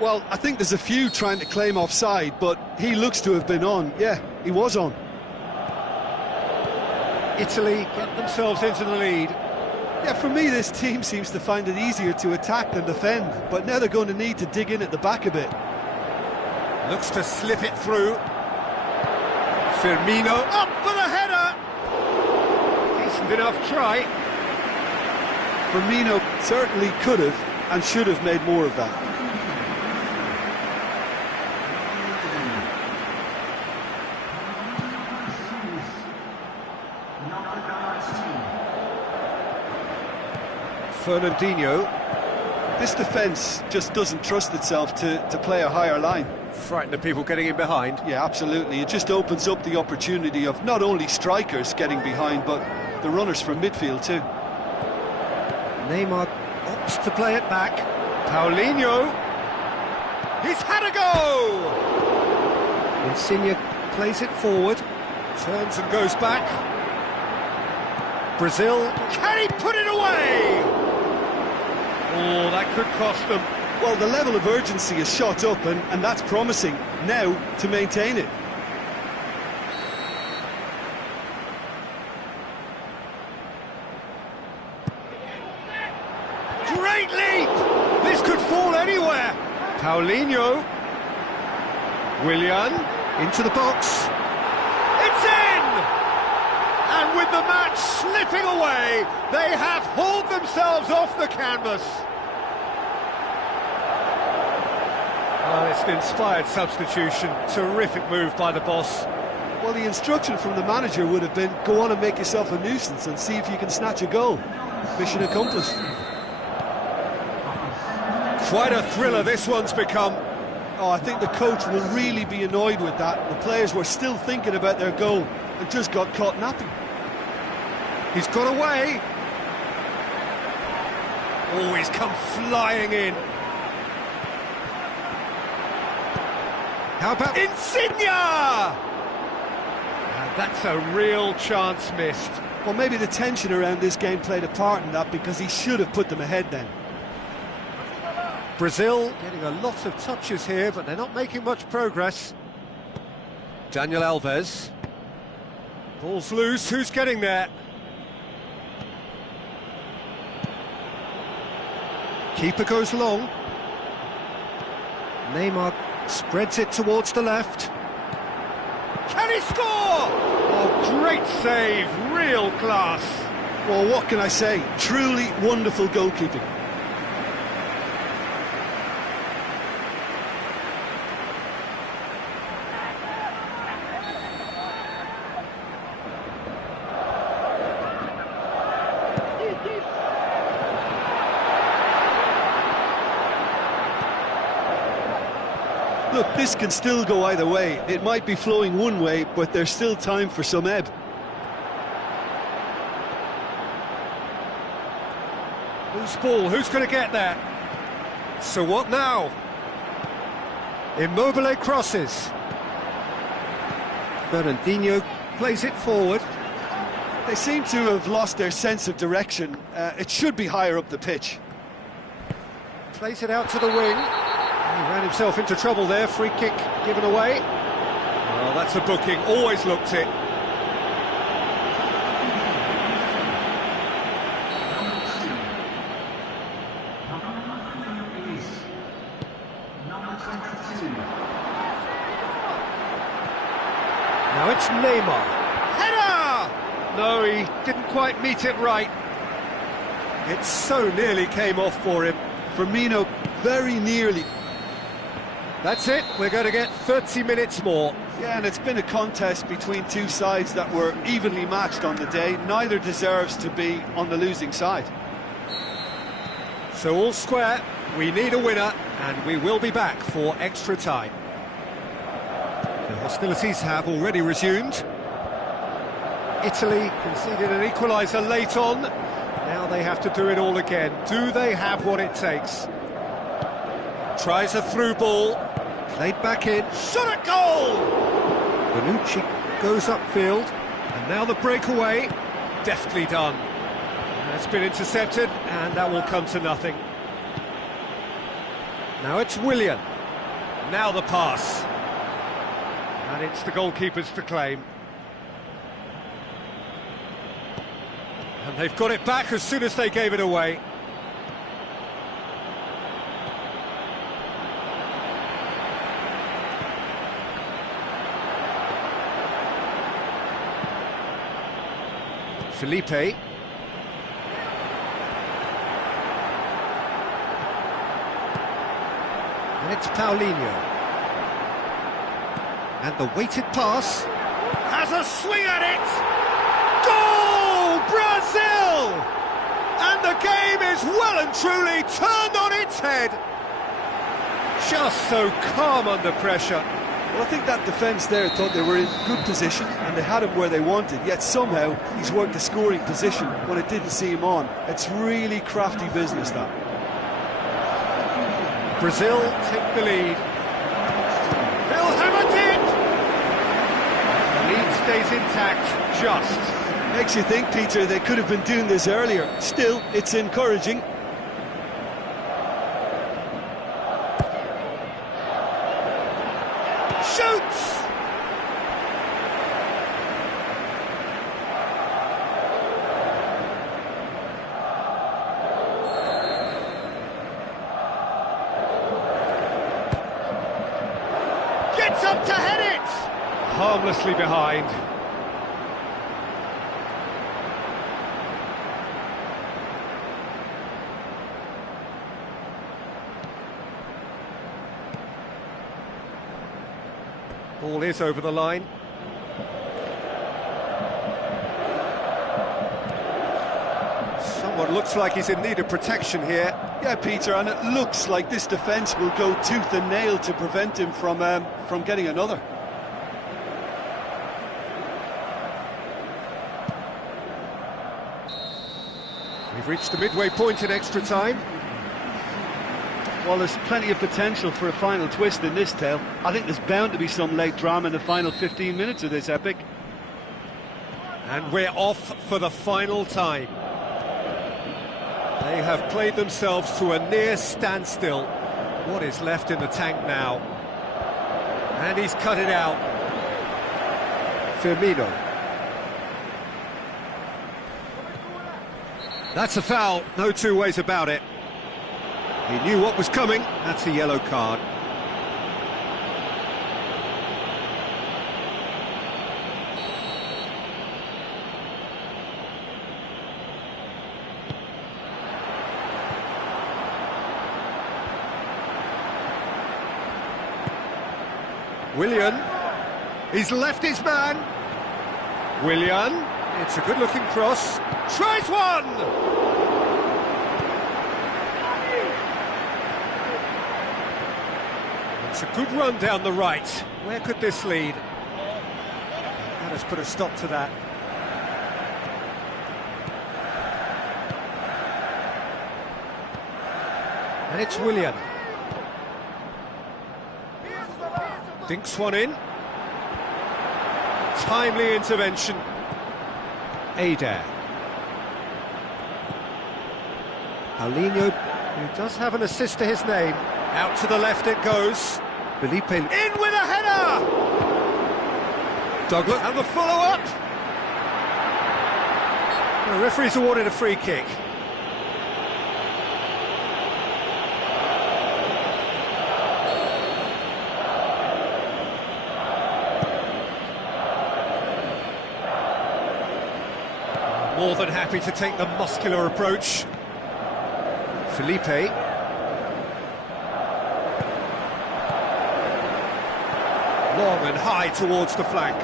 Well, I think there's a few trying to claim offside, but he looks to have been on. Yeah, he was on. Italy get themselves into the lead. Yeah, for me, this team seems to find it easier to attack than defend, but now they're going to need to dig in at the back a bit. Looks to slip it through. Firmino up for the header. Decent enough try. Firmino certainly could have and should have made more of that. Fernandinho. This defence just doesn't trust itself to play a higher line. Frightened of people getting in behind. Yeah, absolutely. It just opens up the opportunity of not only strikers getting behind, but the runners from midfield too. Neymar opts to play it back. Paulinho. He's had a go! Insigne plays it forward. Turns and goes back. Brazil. Can he put it away? Oh, that could cost them. Well, the level of urgency is shot up, and that's promising now to maintain it. Great leap! This could fall anywhere. Paulinho. Willian into the box. It's in! And with the match slipping away, they have hauled themselves off the canvas. Well, it's an inspired substitution. Terrific move by the boss. Well, the instruction from the manager would have been, go on and make yourself a nuisance and see if you can snatch a goal. Mission accomplished. Quite a thriller this one's become. Oh, I think the coach will really be annoyed with that. The players were still thinking about their goal and just got caught napping. He's got away. Oh, he's come flying in. How about Insigne? That's a real chance missed. Well, maybe the tension around this game played a part in that, because he should have put them ahead then. Brazil getting a lot of touches here, but they're not making much progress. Daniel Alves. Ball's loose, who's getting there? Keeper goes long. Neymar spreads it towards the left. Can he score? Oh, great save, real class. Well, what can I say? Truly wonderful goalkeeping. Look, this can still go either way. It might be flowing one way, but there's still time for some ebb. Loose ball, who's going to get there? So what now? Immobile crosses. Fernandinho plays it forward. They seem to have lost their sense of direction. It should be higher up the pitch. Plays it out to the wing. He ran himself into trouble there, free kick given away. Well, that's a booking, always looked it. Now it's Neymar. Header! No, he didn't quite meet it right. It so nearly came off for him. Firmino very nearly. That's it, we're going to get 30 minutes more. Yeah, and it's been a contest between two sides that were evenly matched on the day. Neither deserves to be on the losing side. So all square, we need a winner, and we will be back for extra time. The hostilities have already resumed. Italy conceded an equaliser late on. Now they have to do it all again. Do they have what it takes? Tries a through ball, played back in, shot at goal! Bonucci goes upfield, and now the breakaway, deftly done. It's been intercepted, and that will come to nothing. Now it's Willian, now the pass. And it's the goalkeepers to claim. And they've got it back as soon as they gave it away. Felipe. And it's Paulinho. And the weighted pass has a swing at it! Goal! Brazil! And the game is well and truly turned on its its head. Just so calm under pressure. Well, I think that defence there thought they were in good position and they had him where they wanted, yet somehow he's worked the scoring position when it didn't see him on. It's really crafty business, that. Brazil take the lead. He'll hammer it! The lead stays intact, just. Makes you think, Peter, they could have been doing this earlier. Still, it's encouraging. Shoots! Gets up to head it! Harmlessly behind. Ball is over the line. Someone looks like he's in need of protection here. Yeah, Peter, and it looks like this defence will go tooth and nail to prevent him from getting another. We've reached the midway point in extra time. Well, there's plenty of potential for a final twist in this tale. I think there's bound to be some late drama in the final 15 minutes of this epic. And we're off for the final time. They have played themselves to a near standstill. What is left in the tank now? And he's cut it out. Firmino. That's a foul, no two ways about it. He knew what was coming. That's a yellow card. Willian. He's left his man. Willian. It's a good-looking cross. Tries one! It's a good run down the right. Where could this lead? That has put a stop to that. And it's Willian. Dinks one in. Timely intervention. Adair. Paulinho, who does have an assist to his name. Out to the left it goes. Felipe in with a header! Douglas and the follow-up. The referee's awarded a free kick. More than happy to take the muscular approach. Felipe. Long and high towards the flank.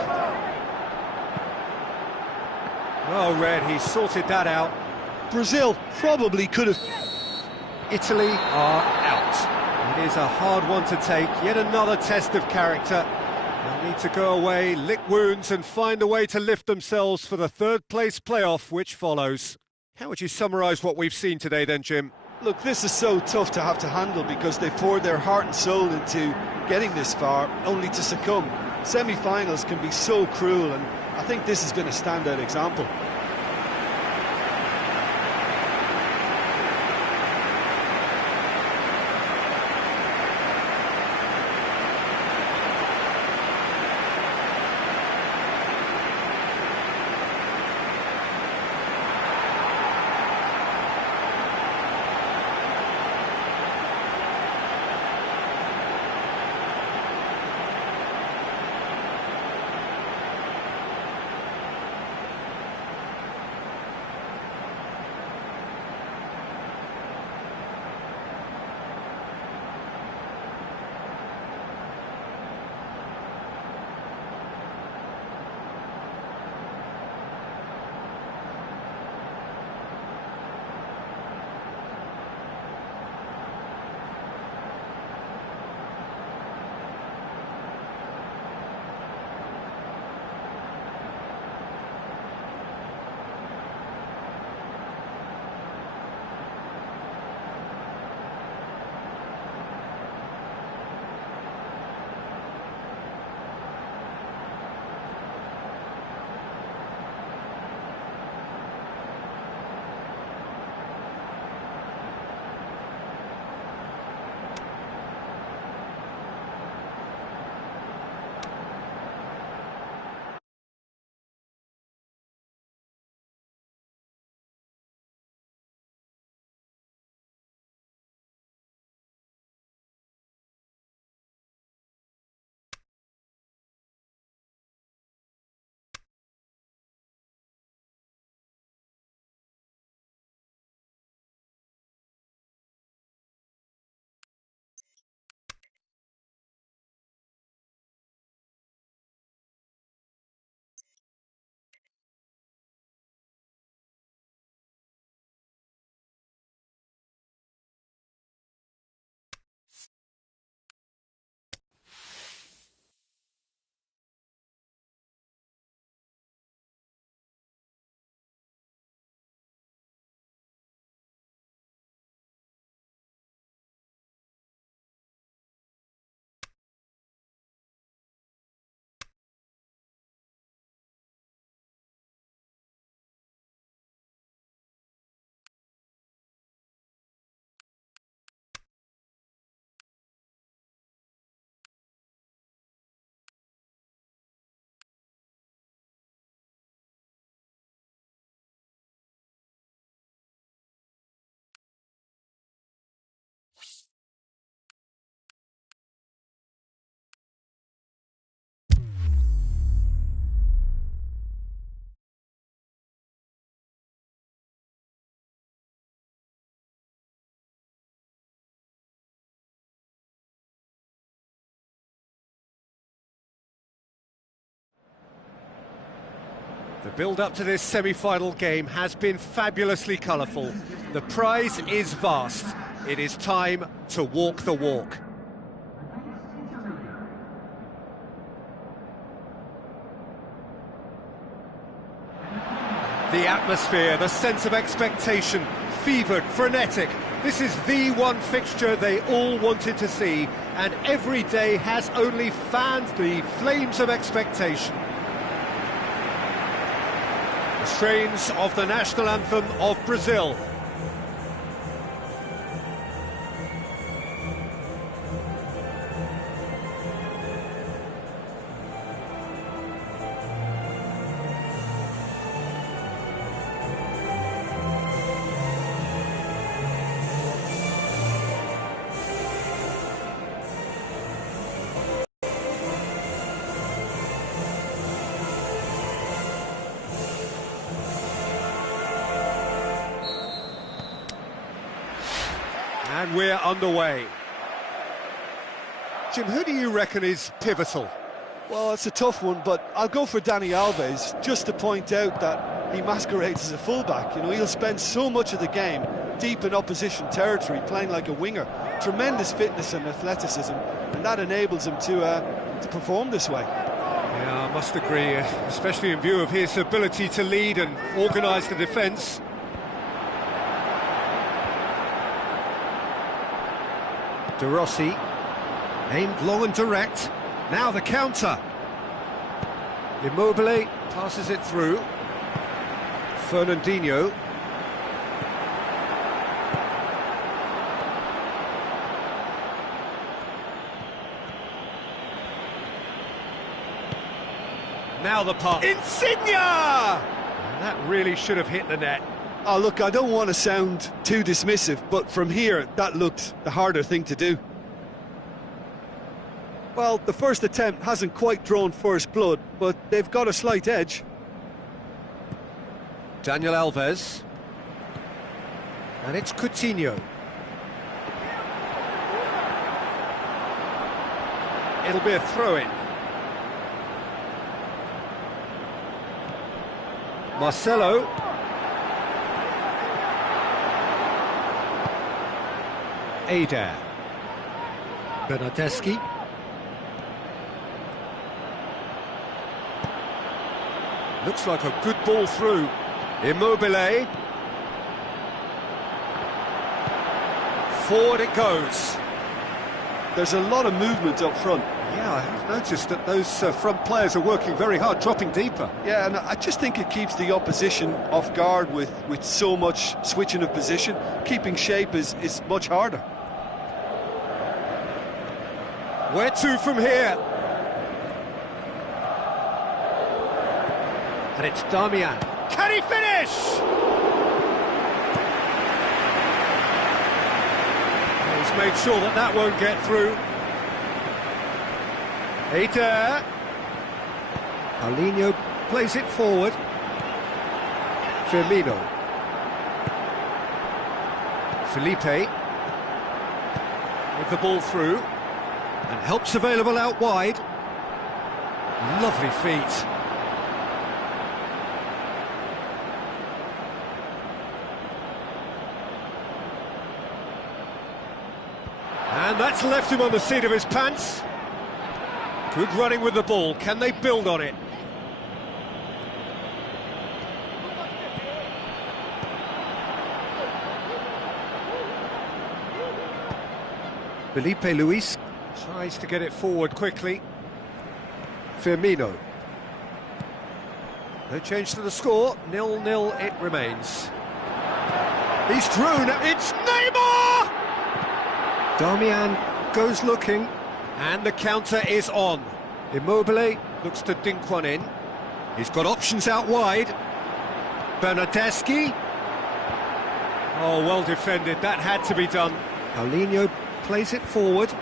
Well read, he sorted that out. Brazil probably could have... Italy are out. It is a hard one to take, yet another test of character. They'll need to go away, lick wounds and find a way to lift themselves for the third-place playoff which follows. How would you summarise what we've seen today then, Jim? Look, this is so tough to have to handle because they poured their heart and soul into getting this far, only to succumb. Semi-finals can be so cruel, and I think this has been a standout example. The build-up to this semi-final game has been fabulously colourful. The prize is vast. It is time to walk the walk. The atmosphere, the sense of expectation, fevered, frenetic. This is the one fixture they all wanted to see, and every day has only fanned the flames of expectation. The strains of the national anthem of Brazil. And we're underway. Jim, who do you reckon is pivotal? Well, it's a tough one, but I'll go for Dani Alves, just to point out that he masquerades as a fullback. You know, he'll spend so much of the game deep in opposition territory, playing like a winger. Tremendous fitness and athleticism, and that enables him to perform this way. Yeah, I must agree, especially in view of his ability to lead and organise the defence. De Rossi, aimed long and direct. Now the counter. Immobile passes it through. Fernandinho. Now the pass. Insigne! That really should have hit the net. Oh, look, I don't want to sound too dismissive, but from here, that looked the harder thing to do. Well, the first attempt hasn't quite drawn first blood, but they've got a slight edge. Daniel Alves. And it's Coutinho. It'll be a throw-in. Marcelo. Eder. Bernardeschi. Looks like a good ball through. Immobile. Forward it goes. There's a lot of movement up front. Yeah, I have noticed that those front players are working very hard, dropping deeper. Yeah, and I just think it keeps the opposition off guard with so much switching of position. Keeping shape is much harder. Where to from here? And it's Darmian. Can he finish? He's made sure that that won't get through. Eder. Paulinho plays it forward. Firmino. Felipe. With the ball through. And help's available out wide. Lovely feet. And that's left him on the seat of his pants. Good running with the ball. Can they build on it? Felipe Luis tries to get it forward quickly. Firmino. No change to the score. 0-0 it remains. He's through. It's Neymar! Darmian goes looking. And the counter is on. Immobile looks to dink one in. He's got options out wide. Bernardeschi. Oh, well defended. That had to be done. Paulinho plays it forward.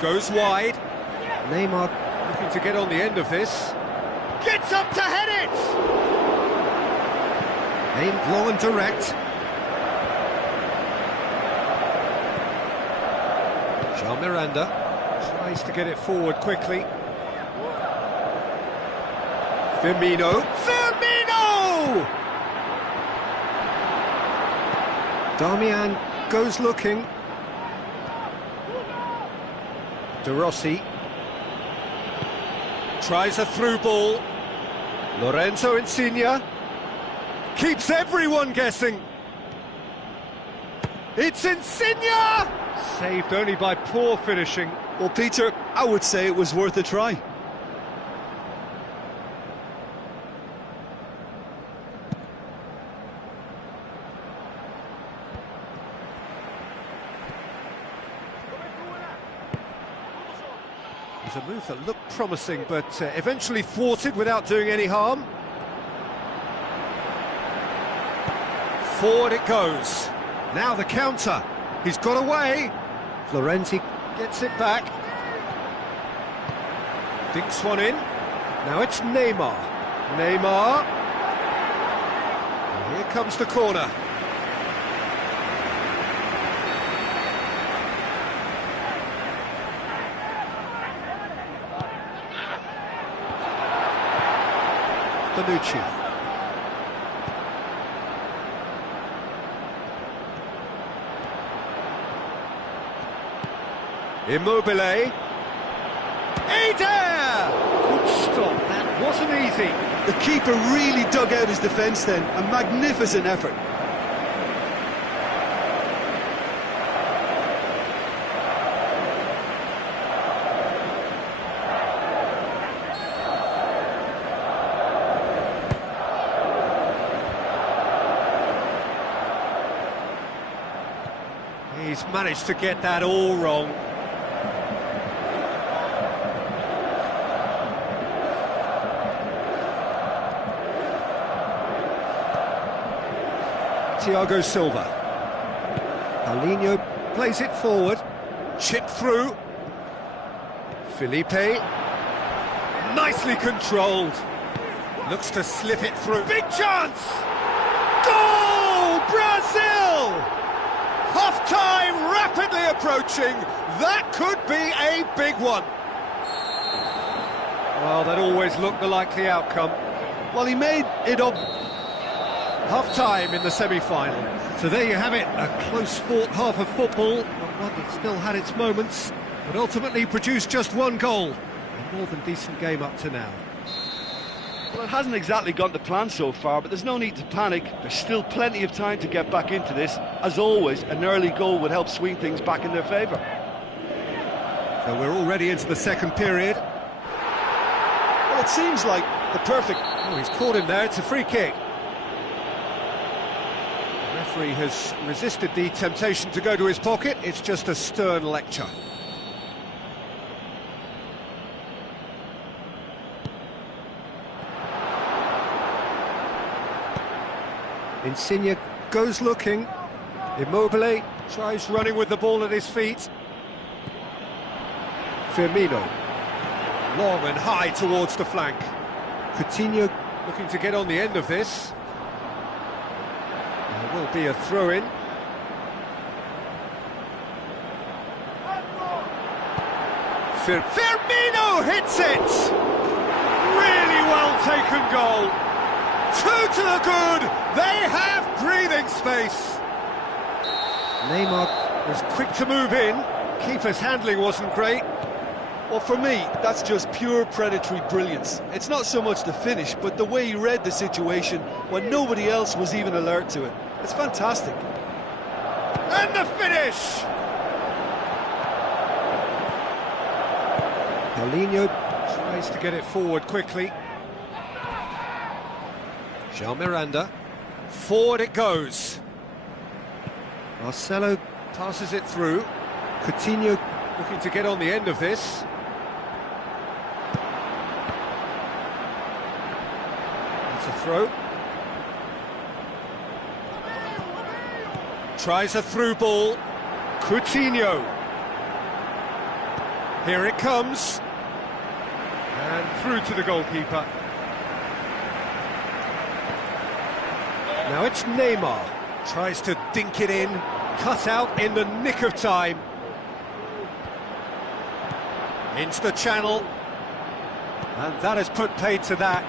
Goes wide. Neymar looking to get on the end of this. Gets up to head it! Aimed long and direct. Jean Miranda tries to get it forward quickly. Firmino. Firmino! Darmian goes looking. De Rossi tries a through ball. Lorenzo Insigne keeps everyone guessing. It's Insigne! Saved only by poor finishing. Well, Peter, I would say it was worth a try. It was a move that looked promising, but eventually thwarted without doing any harm. Forward it goes. Now the counter. He's got away. Florenzi gets it back. Dinks one in. Now it's Neymar. Neymar. And here comes the corner. Bonucci. Immobile. Eder! Good stop, that wasn't easy. The keeper really dug out his defence then, a magnificent effort. He's managed to get that all wrong. Thiago Silva. Paulinho plays it forward. Chipped through. Felipe. Nicely controlled. Looks to slip it through. Big chance! Goal! Brazil! Half-time rapidly approaching. That could be a big one. Well, that always looked the likely outcome. Well, he made it up. Half-time in the semi-final. So there you have it, a close-fought half of football, but one that still had its moments, but ultimately produced just one goal. A more than decent game up to now. Well, it hasn't exactly gone to plan so far, but there's no need to panic. There's still plenty of time to get back into this. As always, an early goal would help swing things back in their favour. So we're already into the second period. Well, it seems like the perfect... Oh, he's caught him there, it's a free kick. The referee has resisted the temptation to go to his pocket, it's just a stern lecture. Insigne goes looking. Immobile tries running with the ball at his feet. Firmino. Long and high towards the flank. Coutinho looking to get on the end of this. There will be a throw-in. Firmino hits it! Really well taken goal. Two to the good, they have breathing space. Neymar was quick to move in, keeper's handling wasn't great. Well, for me, that's just pure predatory brilliance. It's not so much the finish, but the way he read the situation when nobody else was even alert to it. It's fantastic. And the finish! Paulinho tries to get it forward quickly. Jean Miranda, forward it goes. Marcelo passes it through. Coutinho looking to get on the end of this. That's a throw. Tries a through ball. Coutinho. Here it comes. And through to the goalkeeper. Now it's Neymar, tries to dink it in, cut out in the nick of time. Into the channel, and that has put paid to that.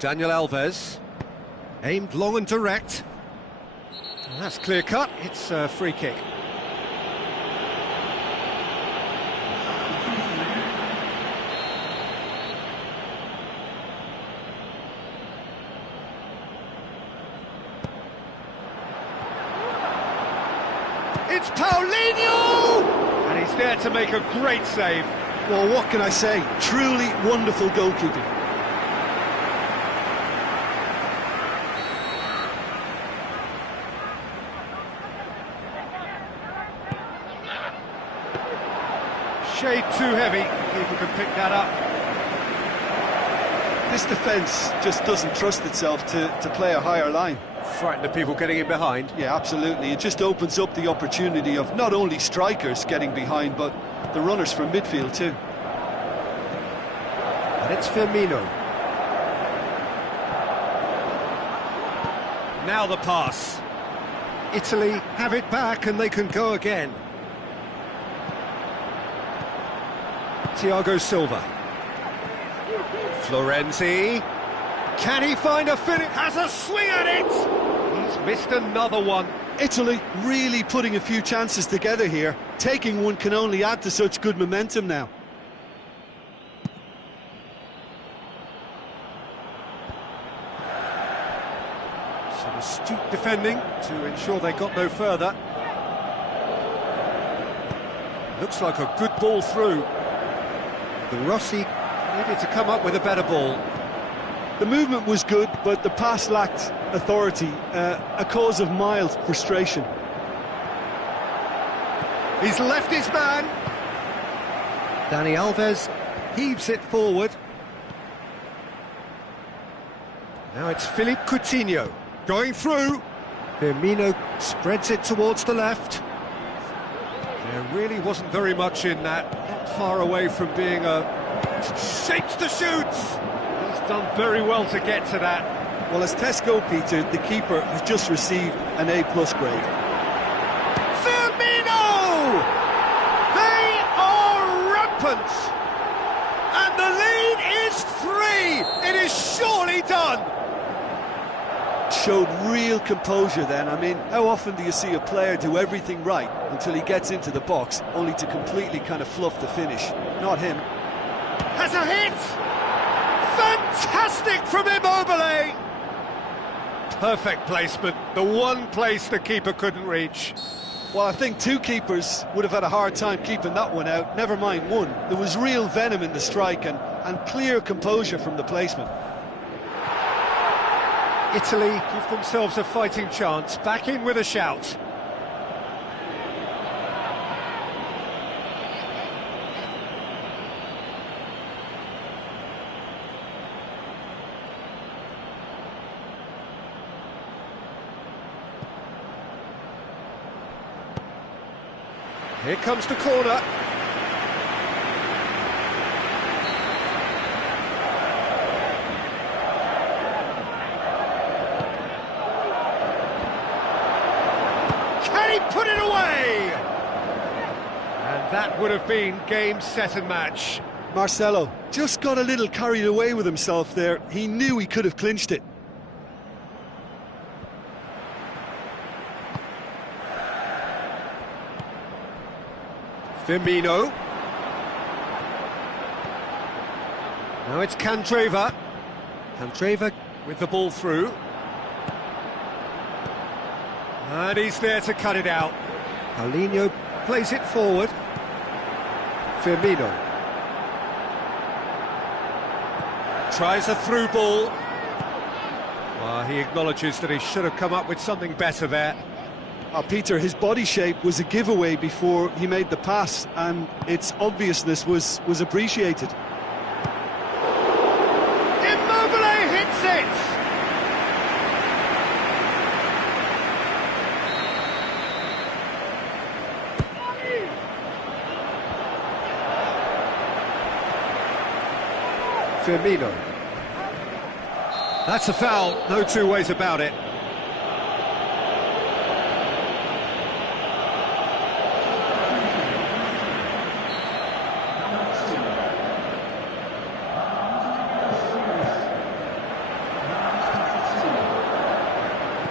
Daniel Alves. Aimed long and direct. And that's clear cut, it's a free kick. It's Paulinho! And he's there to make a great save. Well, what can I say? Truly wonderful goalkeeping. Shade too heavy. People can pick that up. This defence just doesn't trust itself to play a higher line. Frighten the people getting in behind. Yeah, absolutely. It just opens up the opportunity of not only strikers getting behind, but the runners from midfield too. And it's Firmino. Now the pass. Italy have it back and they can go again. Thiago Silva. Florenzi. Can he find a finish? Has a swing at it! He's missed another one. Italy really putting a few chances together here. Taking one can only add to such good momentum now. Some astute defending to ensure they got no further. Looks like a good ball through. De Rossi needed to come up with a better ball. The movement was good, but the pass lacked authority, a cause of mild frustration. He's left his man. Dani Alves heaves it forward. Now it's Philippe Coutinho going through. Firmino spreads it towards the left. There really wasn't very much in that. Not far away from being a... shapes to shoot! He's done very well to get to that. Well, as tests go, Peter, the keeper has just received an A+ grade. Firmino! They are rampant! And the lead is 3! It is surely done! Showed real composure then. I mean, how often do you see a player do everything right until he gets into the box, only to completely kind of fluff the finish? Not him. Has a hit! Fantastic from Immobile! Perfect placement, the one place the keeper couldn't reach. Well, I think two keepers would have had a hard time keeping that one out, never mind one. There was real venom in the strike and clear composure from the placement. Italy give themselves a fighting chance, back in with a shout. Here comes the corner. Can he put it away? And that would have been game, set and match. Marcelo just got a little carried away with himself there. He knew he could have clinched it. Firmino. Now it's Candreva. Candreva with the ball through. And he's there to cut it out. Paulinho plays it forward. Firmino. Tries a through ball. Well, he acknowledges that he should have come up with something better there. Peter, his body shape was a giveaway before he made the pass, and its obviousness was appreciated. Immobile hits it! Firmino. That's a foul, no two ways about it.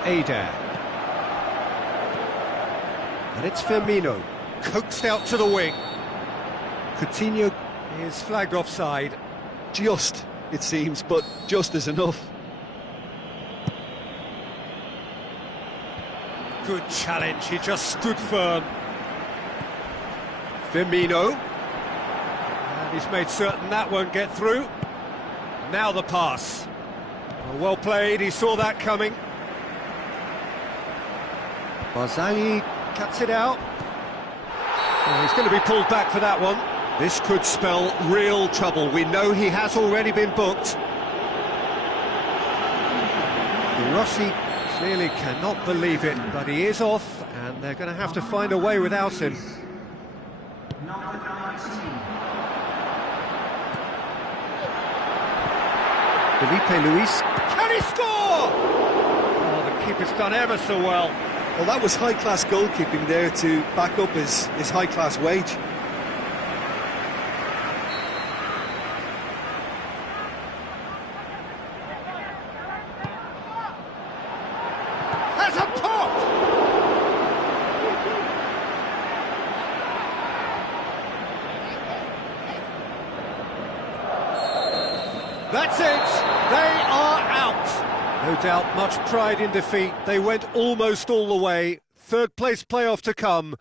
Eder. And it's Firmino, coaxed out to the wing. Coutinho is flagged offside. Just, it seems, but just is enough. Good challenge, he just stood firm. Firmino. And he's made certain that won't get through. Now the pass. Well played, he saw that coming. Barzagli cuts it out. Oh, he's going to be pulled back for that one. This could spell real trouble. We know he has already been booked. Rossi clearly cannot believe it, but he is off, and they're going to have to find a way without him. Felipe Luis. Can he score? Oh, the keeper's done ever so well. Well, that was high-class goalkeeping there to back up his high-class wage. Has a pop! That's it! They are out! No doubt much pride in defeat. They went almost all the way. Third place playoff to come.